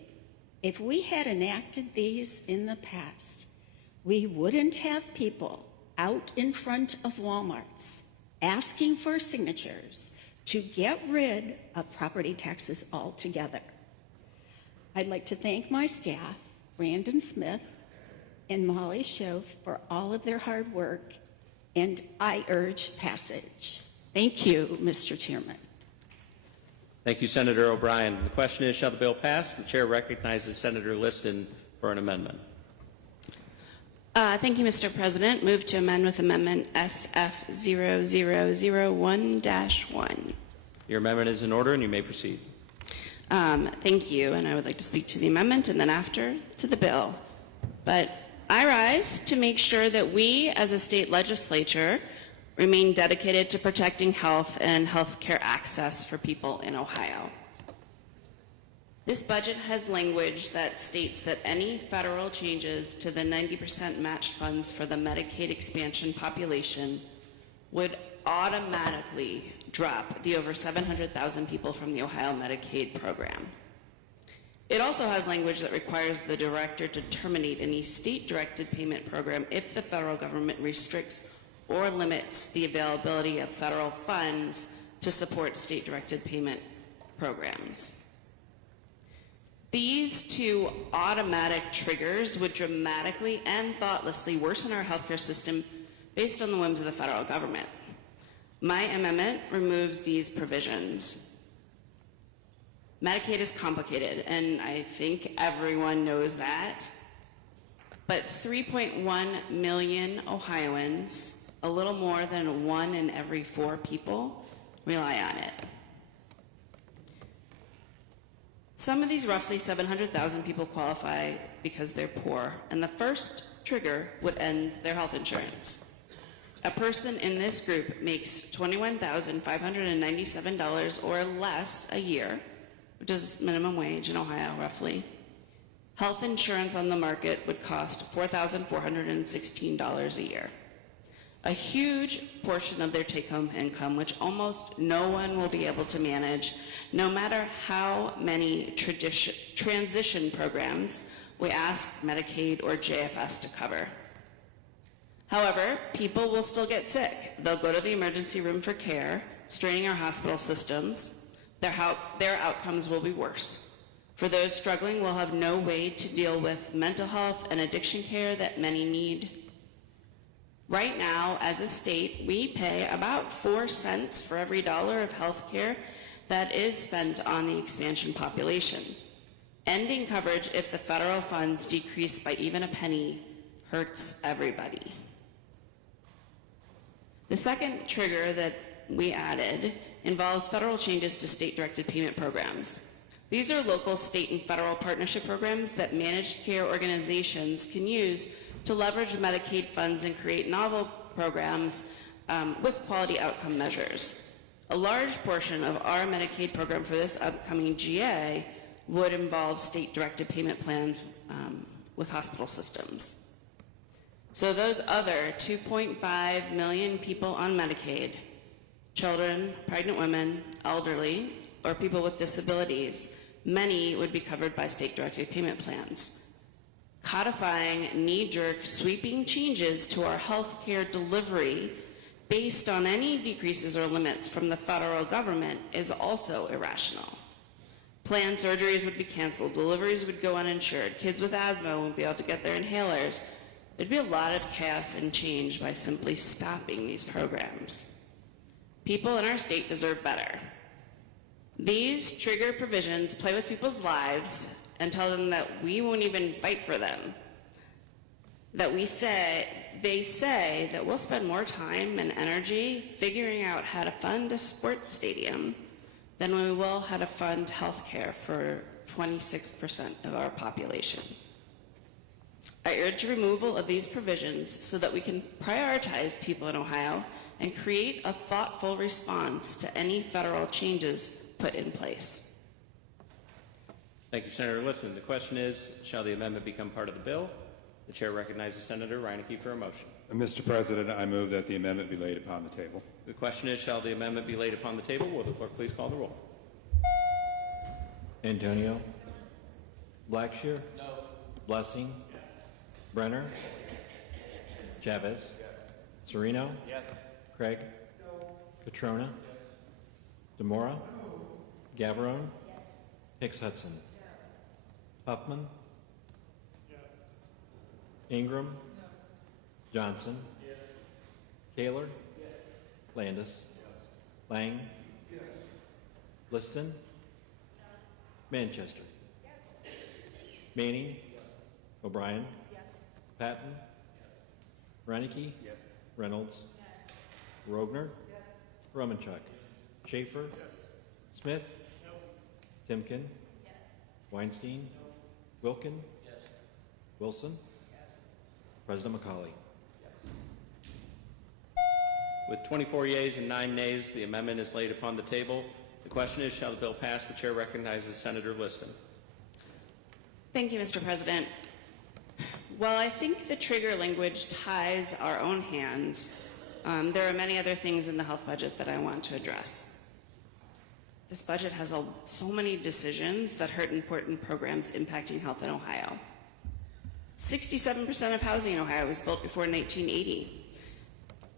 if we had enacted these in the past, we wouldn't have people out in front of Walmarts asking for signatures to get rid of property taxes altogether. I'd like to thank my staff, Brandon Smith and Molly Schoaf, for all of their hard work, and I urge passage. Thank you, Mr. Chairman. Thank you, Senator O'Brien. The question is, shall the bill pass? The chair recognizes Senator Liston for an amendment. Thank you, Mr. President. Move to amend with Amendment SF0001-1. Your amendment is in order, and you may proceed. Thank you, and I would like to speak to the amendment and then after to the bill. But I rise to make sure that we, as a state legislature, remain dedicated to protecting health and health care access for people in Ohio. This budget has language that states that any federal changes to the 90% matched funds for the Medicaid expansion population would automatically drop the over 700,000 people from the Ohio Medicaid program. It also has language that requires the director to terminate any state-directed payment program if the federal government restricts or limits the availability of federal funds to support state-directed payment programs. These two automatic triggers would dramatically and thoughtlessly worsen our healthcare system based on the whims of the federal government. My amendment removes these provisions. Medicaid is complicated, and I think everyone knows that. But 3.1 million Ohioans, a little more than 1 in every 4 people, rely on it. Some of these roughly 700,000 people qualify because they're poor, and the first trigger would end their health insurance. A person in this group makes $21,597 or less a year, which is minimum wage in Ohio, roughly. Health insurance on the market would cost $4,416 a year. A huge portion of their take-home income, which almost no one will be able to manage, no matter how many transition programs we ask Medicaid or JFS to cover. However, people will still get sick. They'll go to the emergency room for care, straining our hospital systems. Their outcomes will be worse. For those struggling, we'll have no way to deal with mental health and addiction care that many need. Right now, as a state, we pay about 4 cents for every dollar of health care that is spent on the expansion population. Ending coverage if the federal funds decrease by even a penny hurts everybody. The second trigger that we added involves federal changes to state-directed payment programs. These are local, state, and federal partnership programs that managed care organizations can use to leverage Medicaid funds and create novel programs with quality outcome measures. A large portion of our Medicaid program for this upcoming GA would involve state-directed payment plans with hospital systems. So those other 2.5 million people on Medicaid, children, pregnant women, elderly, or people with disabilities, many would be covered by state-directed payment plans. Codifying knee-jerk sweeping changes to our health care delivery based on any decreases or limits from the federal government is also irrational. Planned surgeries would be canceled, deliveries would go uninsured, kids with asthma wouldn't be able to get their inhalers. There'd be a lot of chaos and change by simply stopping these programs. People in our state deserve better. These trigger provisions play with people's lives and tell them that we won't even fight for them. They say that we'll spend more time and energy figuring out how to fund a sports stadium than we will how to fund health care for 26% of our population. I urge removal of these provisions so that we can prioritize people in Ohio and create a thoughtful response to any federal changes put in place. Thank you, Senator Liston. The question is, shall the amendment become part of the bill? The chair recognizes Senator Reineke for a motion. Mr. President, I move that the amendment be laid upon the table. The question is, shall the amendment be laid upon the table? Will the clerk please call the roll? Antonio? Blackshear? No. Blessing? Yes. Brenner? Chavez? Yes. Serino? Yes. Craig? No. Catrona? Yes. DeMora? No. Gavarone? Yes. Hicks Hudson? Yes. Huffman? Yes. Ingram? No. Johnson? Yes. Kaler? Yes. Landis? Yes. Lang? Yes. Liston? No. Manchester? Yes. Manning? Yes. O'Brien? Yes. Patton? Yes. Reineke? Yes. Reynolds? Yes. Rogner? Yes. Romanchuk? Yes. Schaefer? Yes. Smith? No. Timken? Yes. Weinstein? No. Wilkin? Yes. Wilson? Yes. President McCauley? With 24 yeas and 9 nays, the amendment is laid upon the table. The question is, shall the bill pass? The chair recognizes Senator Liston. Thank you, Mr. President. While I think the trigger language ties our own hands, there are many other things in the health budget that I want to address. This budget has so many decisions that hurt important programs impacting health in Ohio. 67% of housing in Ohio was built before 1980.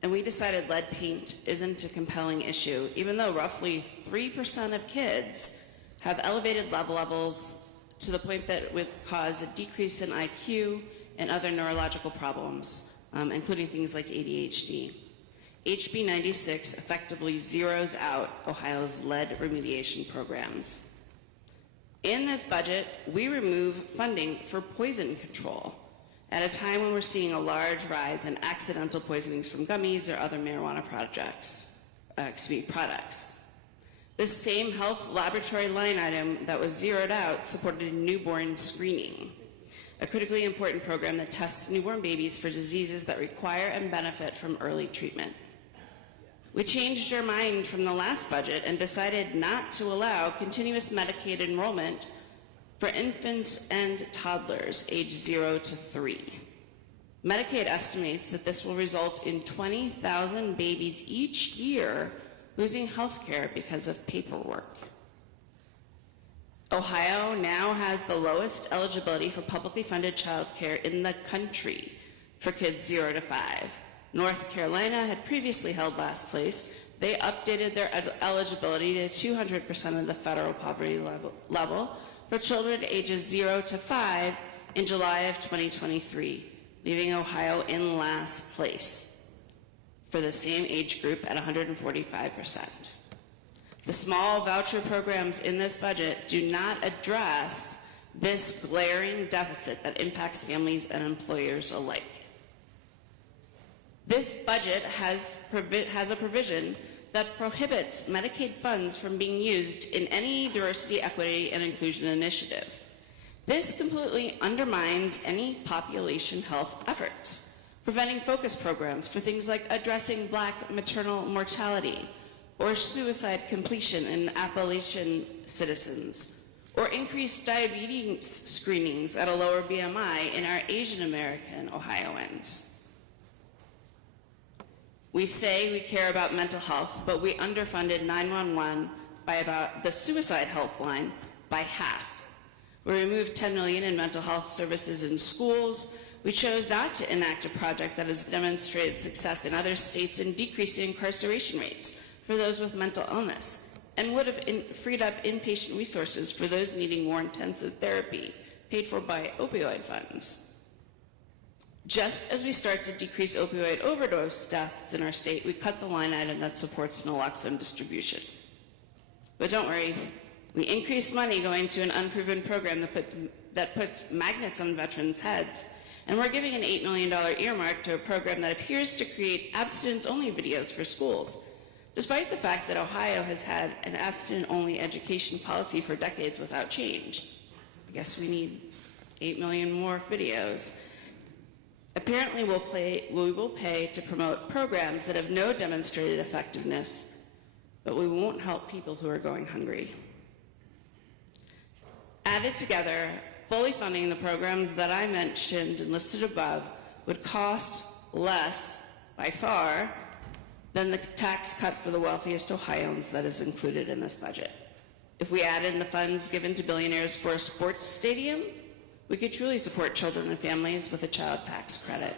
and we decided lead paint isn't a compelling issue, even though roughly 3% of kids have elevated lead levels to the point that it would cause a decrease in IQ and other neurological problems, including things like ADHD. HB 96 effectively zeroes out Ohio's lead remediation programs. In this budget, we remove funding for poison control at a time when we're seeing a large rise in accidental poisonings from gummies or other marijuana products. This same health laboratory line item that was zeroed out supported newborn screening, a critically important program that tests newborn babies for diseases that require and benefit from early treatment. We changed our mind from the last budget and decided not to allow continuous Medicaid enrollment for infants and toddlers aged 0 to 3. Medicaid estimates that this will result in 20,000 babies each year losing health care because of paperwork. Ohio now has the lowest eligibility for publicly funded child care in the country for kids 0 to 5. North Carolina had previously held last place. They updated their eligibility to 200% of the federal poverty level for children ages 0 to 5 in July of 2023, leaving Ohio in last place for the same age group at 145%. The small voucher programs in this budget do not address this glaring deficit that impacts families and employers alike. This budget has a provision that prohibits Medicaid funds from being used in any diversity, equity, and inclusion initiative. This completely undermines any population health efforts, preventing focus programs for things like addressing Black maternal mortality or suicide completion in Appalachian citizens, or increased diabetes screenings at a lower BMI in our Asian American Ohioans. We say we care about mental health, but we underfunded 911 by about the suicide helpline by half. We removed $10 million in mental health services in schools. We chose not to enact a project that has demonstrated success in other states in decreasing incarceration rates for those with mental illness, and would have freed up inpatient resources for those needing more intensive therapy, paid for by opioid funds. Just as we start to decrease opioid overdose deaths in our state, we cut the line item that supports naloxone distribution. But don't worry, we increased money going to an unproven program that puts magnets on veterans' heads, and we're giving an $8 million earmark to a program that appears to create abstinence-only videos for schools, despite the fact that Ohio has had an abstinence-only education policy for decades without change. I guess we need 8 million more videos. Apparently, we will pay to promote programs that have no demonstrated effectiveness, but we won't help people who are going hungry. Added together, fully funding the programs that I mentioned and listed above would cost less, by far, than the tax cut for the wealthiest Ohioans that is included in this budget. If we add in the funds given to billionaires for a sports stadium, we could truly support children and families with a child tax credit.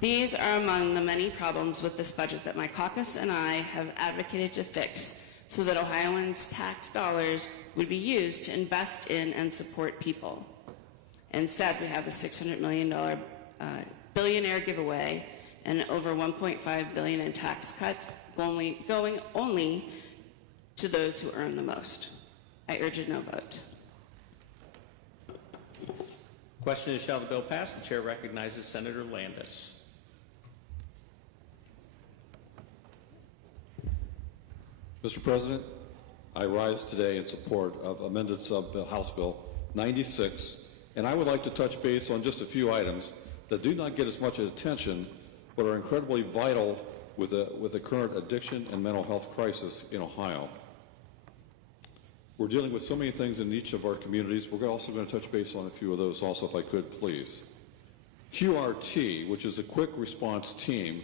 These are among the many problems with this budget that my caucus and I have advocated to fix so that Ohioans' tax dollars would be used to invest in and support people. Instead, we have a $600 million billionaire giveaway and over $1.5 billion in tax cuts going only to those who earn the most. I urge a no vote. Question is, shall the bill pass? The chair recognizes Senator Landis. Mr. President, I rise today in support of amended House Bill 96, and I would like to touch base on just a few items that do not get as much attention but are incredibly vital with the current addiction and mental health crisis in Ohio. We're dealing with so many things in each of our communities. We're also going to touch base on a few of those also, if I could, please. QRT, which is a quick response team,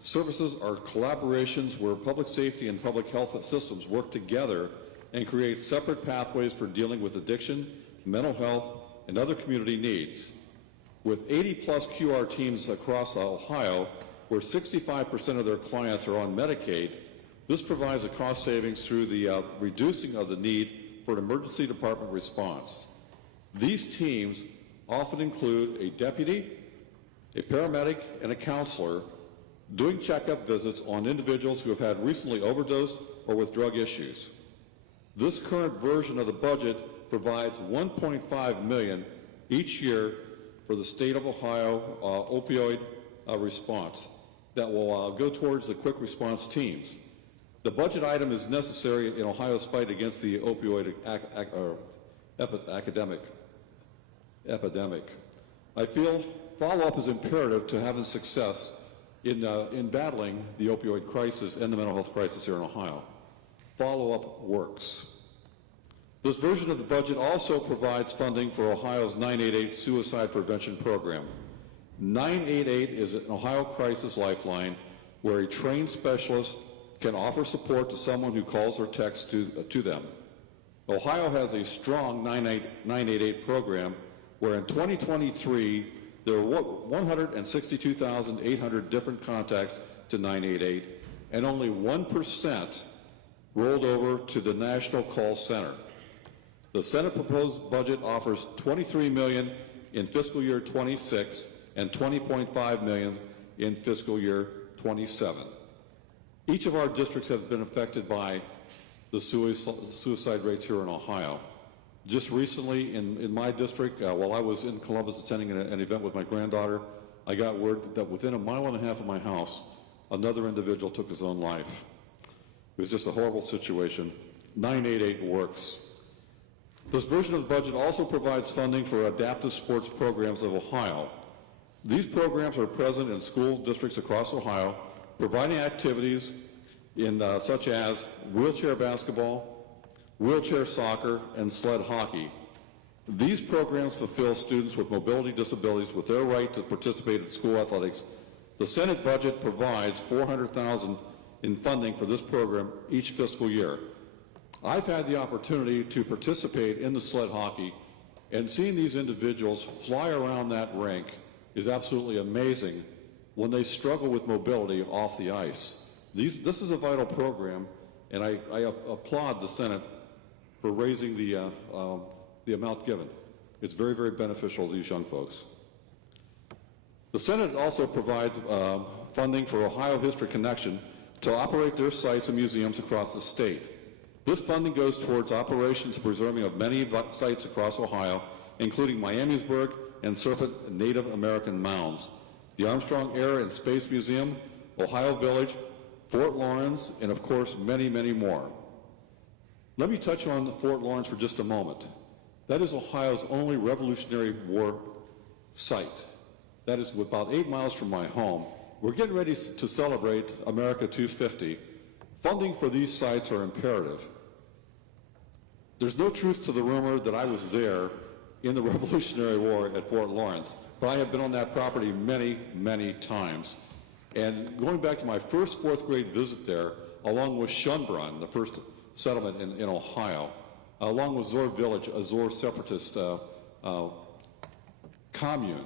services are collaborations where public safety and public health systems work together and create separate pathways for dealing with addiction, mental health, and other community needs. With 80-plus QR teams across Ohio, where 65% of their clients are on Medicaid, this provides a cost savings through the reducing of the need for an emergency department response. These teams often include a deputy, a paramedic, and a counselor doing checkup visits on individuals who have had recently overdosed or with drug issues. This current version of the budget provides $1.5 million each year for the state of Ohio opioid response that will go towards the quick response teams. The budget item is necessary in Ohio's fight against the opioid epidemic. I feel follow-up is imperative to having success in battling the opioid crisis and the mental health crisis here in Ohio. Follow-up works. This version of the budget also provides funding for Ohio's 988 suicide prevention program. 988 is an Ohio crisis lifeline where a trained specialist can offer support to someone who calls or texts to them. Ohio has a strong 988 program where in 2023 there were 162,800 different contacts to 988 and only 1% rolled over to the National Call Center. The Senate proposed budget offers $23 million in fiscal year 26 and $20.5 million in fiscal year 27. Each of our districts have been affected by the suicide rates here in Ohio. Just recently in my district, while I was in Columbus attending an event with my granddaughter, I got word that within 1.5 miles of my house, another individual took his own life. It was just a horrible situation. 988 works. This version of the budget also provides funding for adaptive sports programs of Ohio. These programs are present in school districts across Ohio, providing activities in such as wheelchair basketball, wheelchair soccer, and sled hockey. These programs fulfill students with mobility disabilities with their right to participate in school athletics. The Senate budget provides $400,000 in funding for this program each fiscal year. I've had the opportunity to participate in the sled hockey, and seeing these individuals fly around that rink is absolutely amazing when they struggle with mobility off the ice. This is a vital program, and I applaud the Senate for raising the amount given. It's very, very beneficial to these young folks. The Senate also provides funding for Ohio History Connection to operate their sites and museums across the state. This funding goes towards operations and preserving of many sites across Ohio, including Miamisburg and Serpent Native American mounds, the Armstrong Air and Space Museum, Ohio Village, Fort Lawrence, and of course many, many more. Let me touch on Fort Lawrence for just a moment. That is Ohio's only Revolutionary War site. That is about 8 miles from my home. We're getting ready to celebrate America 250. Funding for these sites are imperative. There's no truth to the rumor that I was there in the Revolutionary War at Fort Lawrence, but I have been on that property many, many times. And going back to my first fourth grade visit there, along with Schönbrunn, the first settlement in Ohio, along with Zor Village, a Zor separatist commune.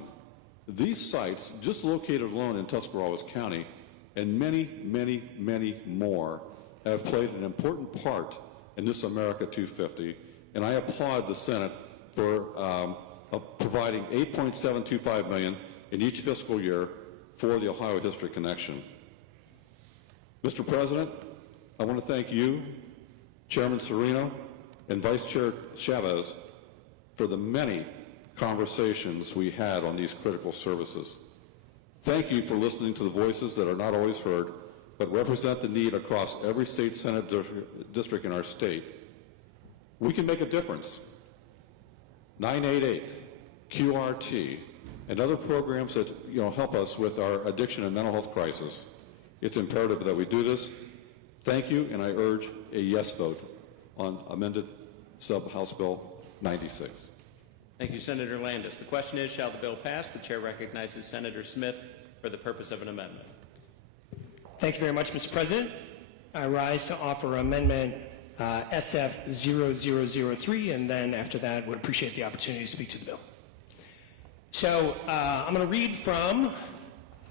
These sites, just located alone in Tuscarawas County, and many, many, many more, have played an important part in this America 250, and I applaud the Senate for providing $8.725 million in each fiscal year for the Ohio History Connection. Mr. President, I want to thank you, Chairman Serino, and Vice Chair Chavez for the many conversations we had on these critical services. Thank you for listening to the voices that are not always heard, but represent the need across every state Senate district in our state. We can make a difference. 988, QRT, and other programs that help us with our addiction and mental health crisis. It's imperative that we do this. Thank you, and I urge a yes vote on amended House Bill 96. Thank you, Senator Landis. The question is, shall the bill pass? The chair recognizes Senator Smith for the purpose of an amendment. Thank you very much, Mr. President. I rise to offer amendment SF 0003, and then after that would appreciate the opportunity to speak to the bill. So I'm going to read from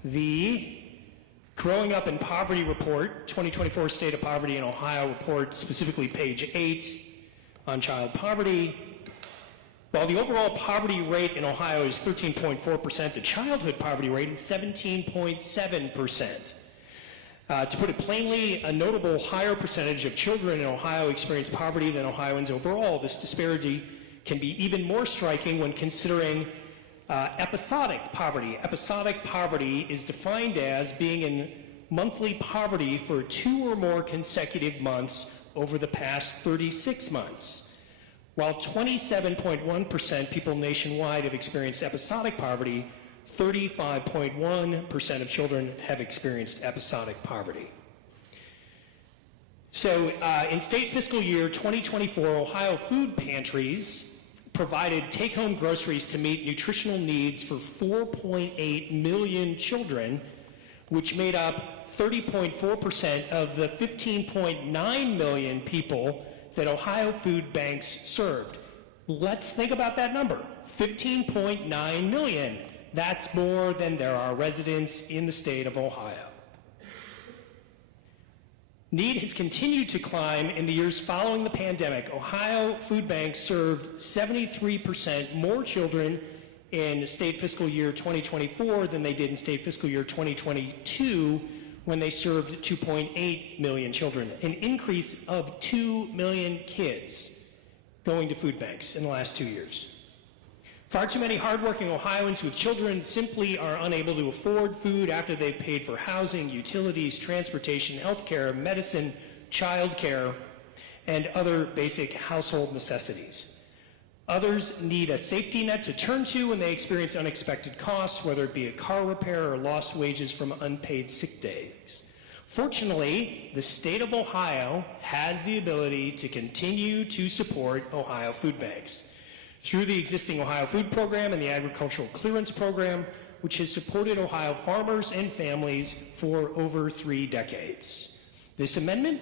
the Growing Up in Poverty Report, 2024 State of Poverty in Ohio report, specifically page 8 on child poverty. While the overall poverty rate in Ohio is 13.4%, the childhood poverty rate is 17.7%. To put it plainly, a notable higher percentage of children in Ohio experience poverty than Ohioans overall. This disparity can be even more striking when considering episodic poverty. Episodic poverty is defined as being in monthly poverty for 2 or more consecutive months over the past 36 months. While 27.1% people nationwide have experienced episodic poverty, 35.1% of children have experienced episodic poverty. So in state fiscal year 2024, Ohio food pantries provided take-home groceries to meet nutritional needs for 4.8 million children, which made up 30.4% of the 15.9 million people that Ohio food banks served. Let's think about that number, 15.9 million. That's more than there are residents in the state of Ohio. Need has continued to climb in the years following the pandemic. Ohio food banks served 73% more children in state fiscal year 2024 than they did in state fiscal year 2022, when they served 2.8 million children, an increase of 2 million kids going to food banks in the last 2 years. Far too many hardworking Ohioans with children simply are unable to afford food after they've paid for housing, utilities, transportation, health care, medicine, child care, and other basic household necessities. Others need a safety net to turn to when they experience unexpected costs, whether it be a car repair or lost wages from unpaid sick days. Fortunately, the state of Ohio has the ability to continue to support Ohio food banks through the existing Ohio Food Program and the Agricultural Clearance Program, which has supported Ohio farmers and families for over 3 decades. This amendment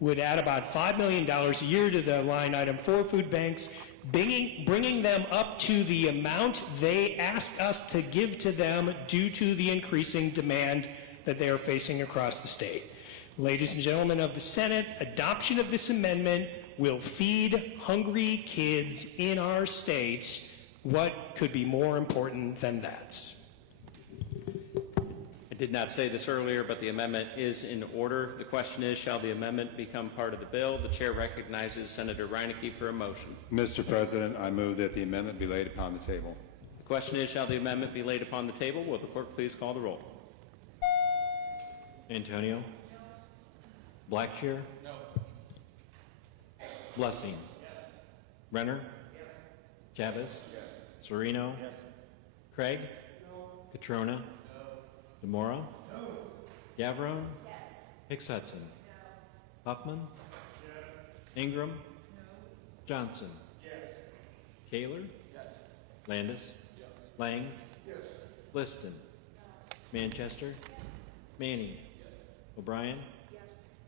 would add about $5 million a year to the line item for food banks, bringing them up to the amount they asked us to give to them due to the increasing demand that they are facing across the state. Ladies and gentlemen of the Senate, adoption of this amendment will feed hungry kids in our states. What could be more important than that? I did not say this earlier, but the amendment is in order. The question is, shall the amendment become part of the bill? The chair recognizes Senator Reineke for a motion. Mr. President, I move that the amendment be laid upon the table. The question is, shall the amendment be laid upon the table? Will the clerk please call the roll? Antonio? Blackshear? No. Blessing? Yes. Renner? Yes. Chavez? Yes. Serino? Yes. Craig? No. Catrona? No. DeMora? No. Gavrone? Yes. Hicks Hudson? No. Huffman? Yes. Ingram? No. Johnson? Yes. Kaler? Yes. Landis? Yes. Lang? Yes. Liston? Yes. Manchester? Yes. Manning? Yes. O'Brien? Yes.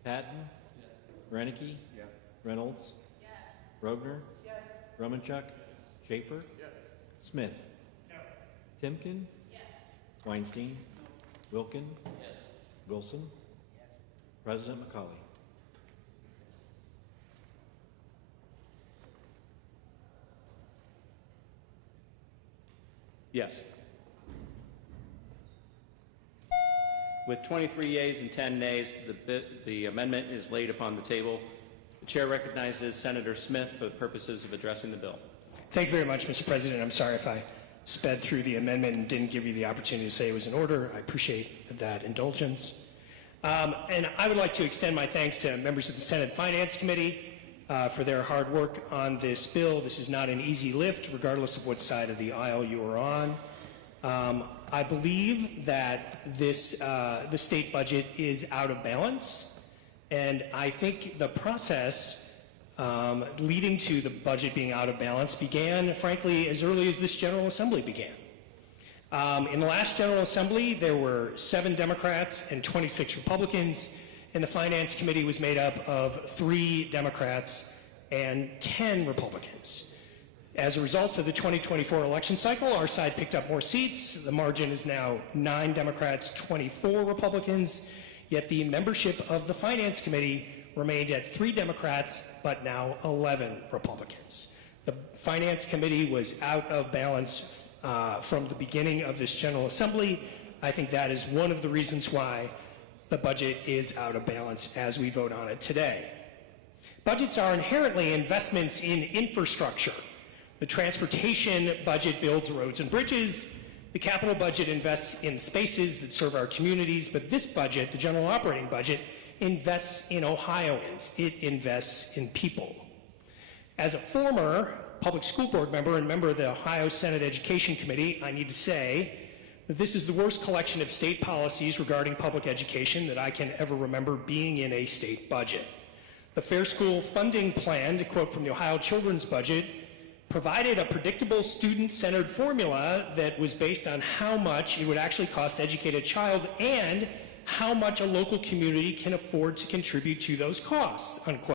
Patton? Yes. Reineke? Yes. Reynolds? Yes. Rogner? Yes. Romanchuk? Yes. Schaefer? Yes. Smith? No. Timken? Yes. Weinstein? No. Wilkin? Yes. Wilson? Yes. President McCauley? Yes. With 23 yeas and 10 nays, the amendment is laid upon the table. The chair recognizes Senator Smith for the purposes of addressing the bill. Thank you very much, Mr. President. I'm sorry if I sped through the amendment and didn't give you the opportunity to say it was in order. I appreciate that indulgence. And I would like to extend my thanks to members of the Senate Finance Committee for their hard work on this bill. This is not an easy lift, regardless of what side of the aisle you are on. I believe that the state budget is out of balance, and I think the process leading to the budget being out of balance began, frankly, as early as this General Assembly began. In the last General Assembly, there were 7 Democrats and 26 Republicans, and the Finance Committee was made up of 3 Democrats and 10 Republicans. As a result of the 2024 election cycle, our side picked up more seats. The margin is now 9 Democrats, 24 Republicans, yet the membership of the Finance Committee remained at 3 Democrats, but now 11 Republicans. The Finance Committee was out of balance from the beginning of this General Assembly. I think that is one of the reasons why the budget is out of balance as we vote on it today. Budgets are inherently investments in infrastructure. The transportation budget builds roads and bridges. The capital budget invests in spaces that serve our communities. But this budget, the general operating budget, invests in Ohioans. It invests in people. As a former public school board member and member of the Ohio Senate Education Committee, I need to say that this is the worst collection of state policies regarding public education that I can ever remember being in a state budget. The Fair School Funding Plan, to quote from the Ohio Children's Budget, provided a predictable student-centered formula that was based on how much it would actually cost to educate a child and how much a local community can afford to contribute to those costs, unquote.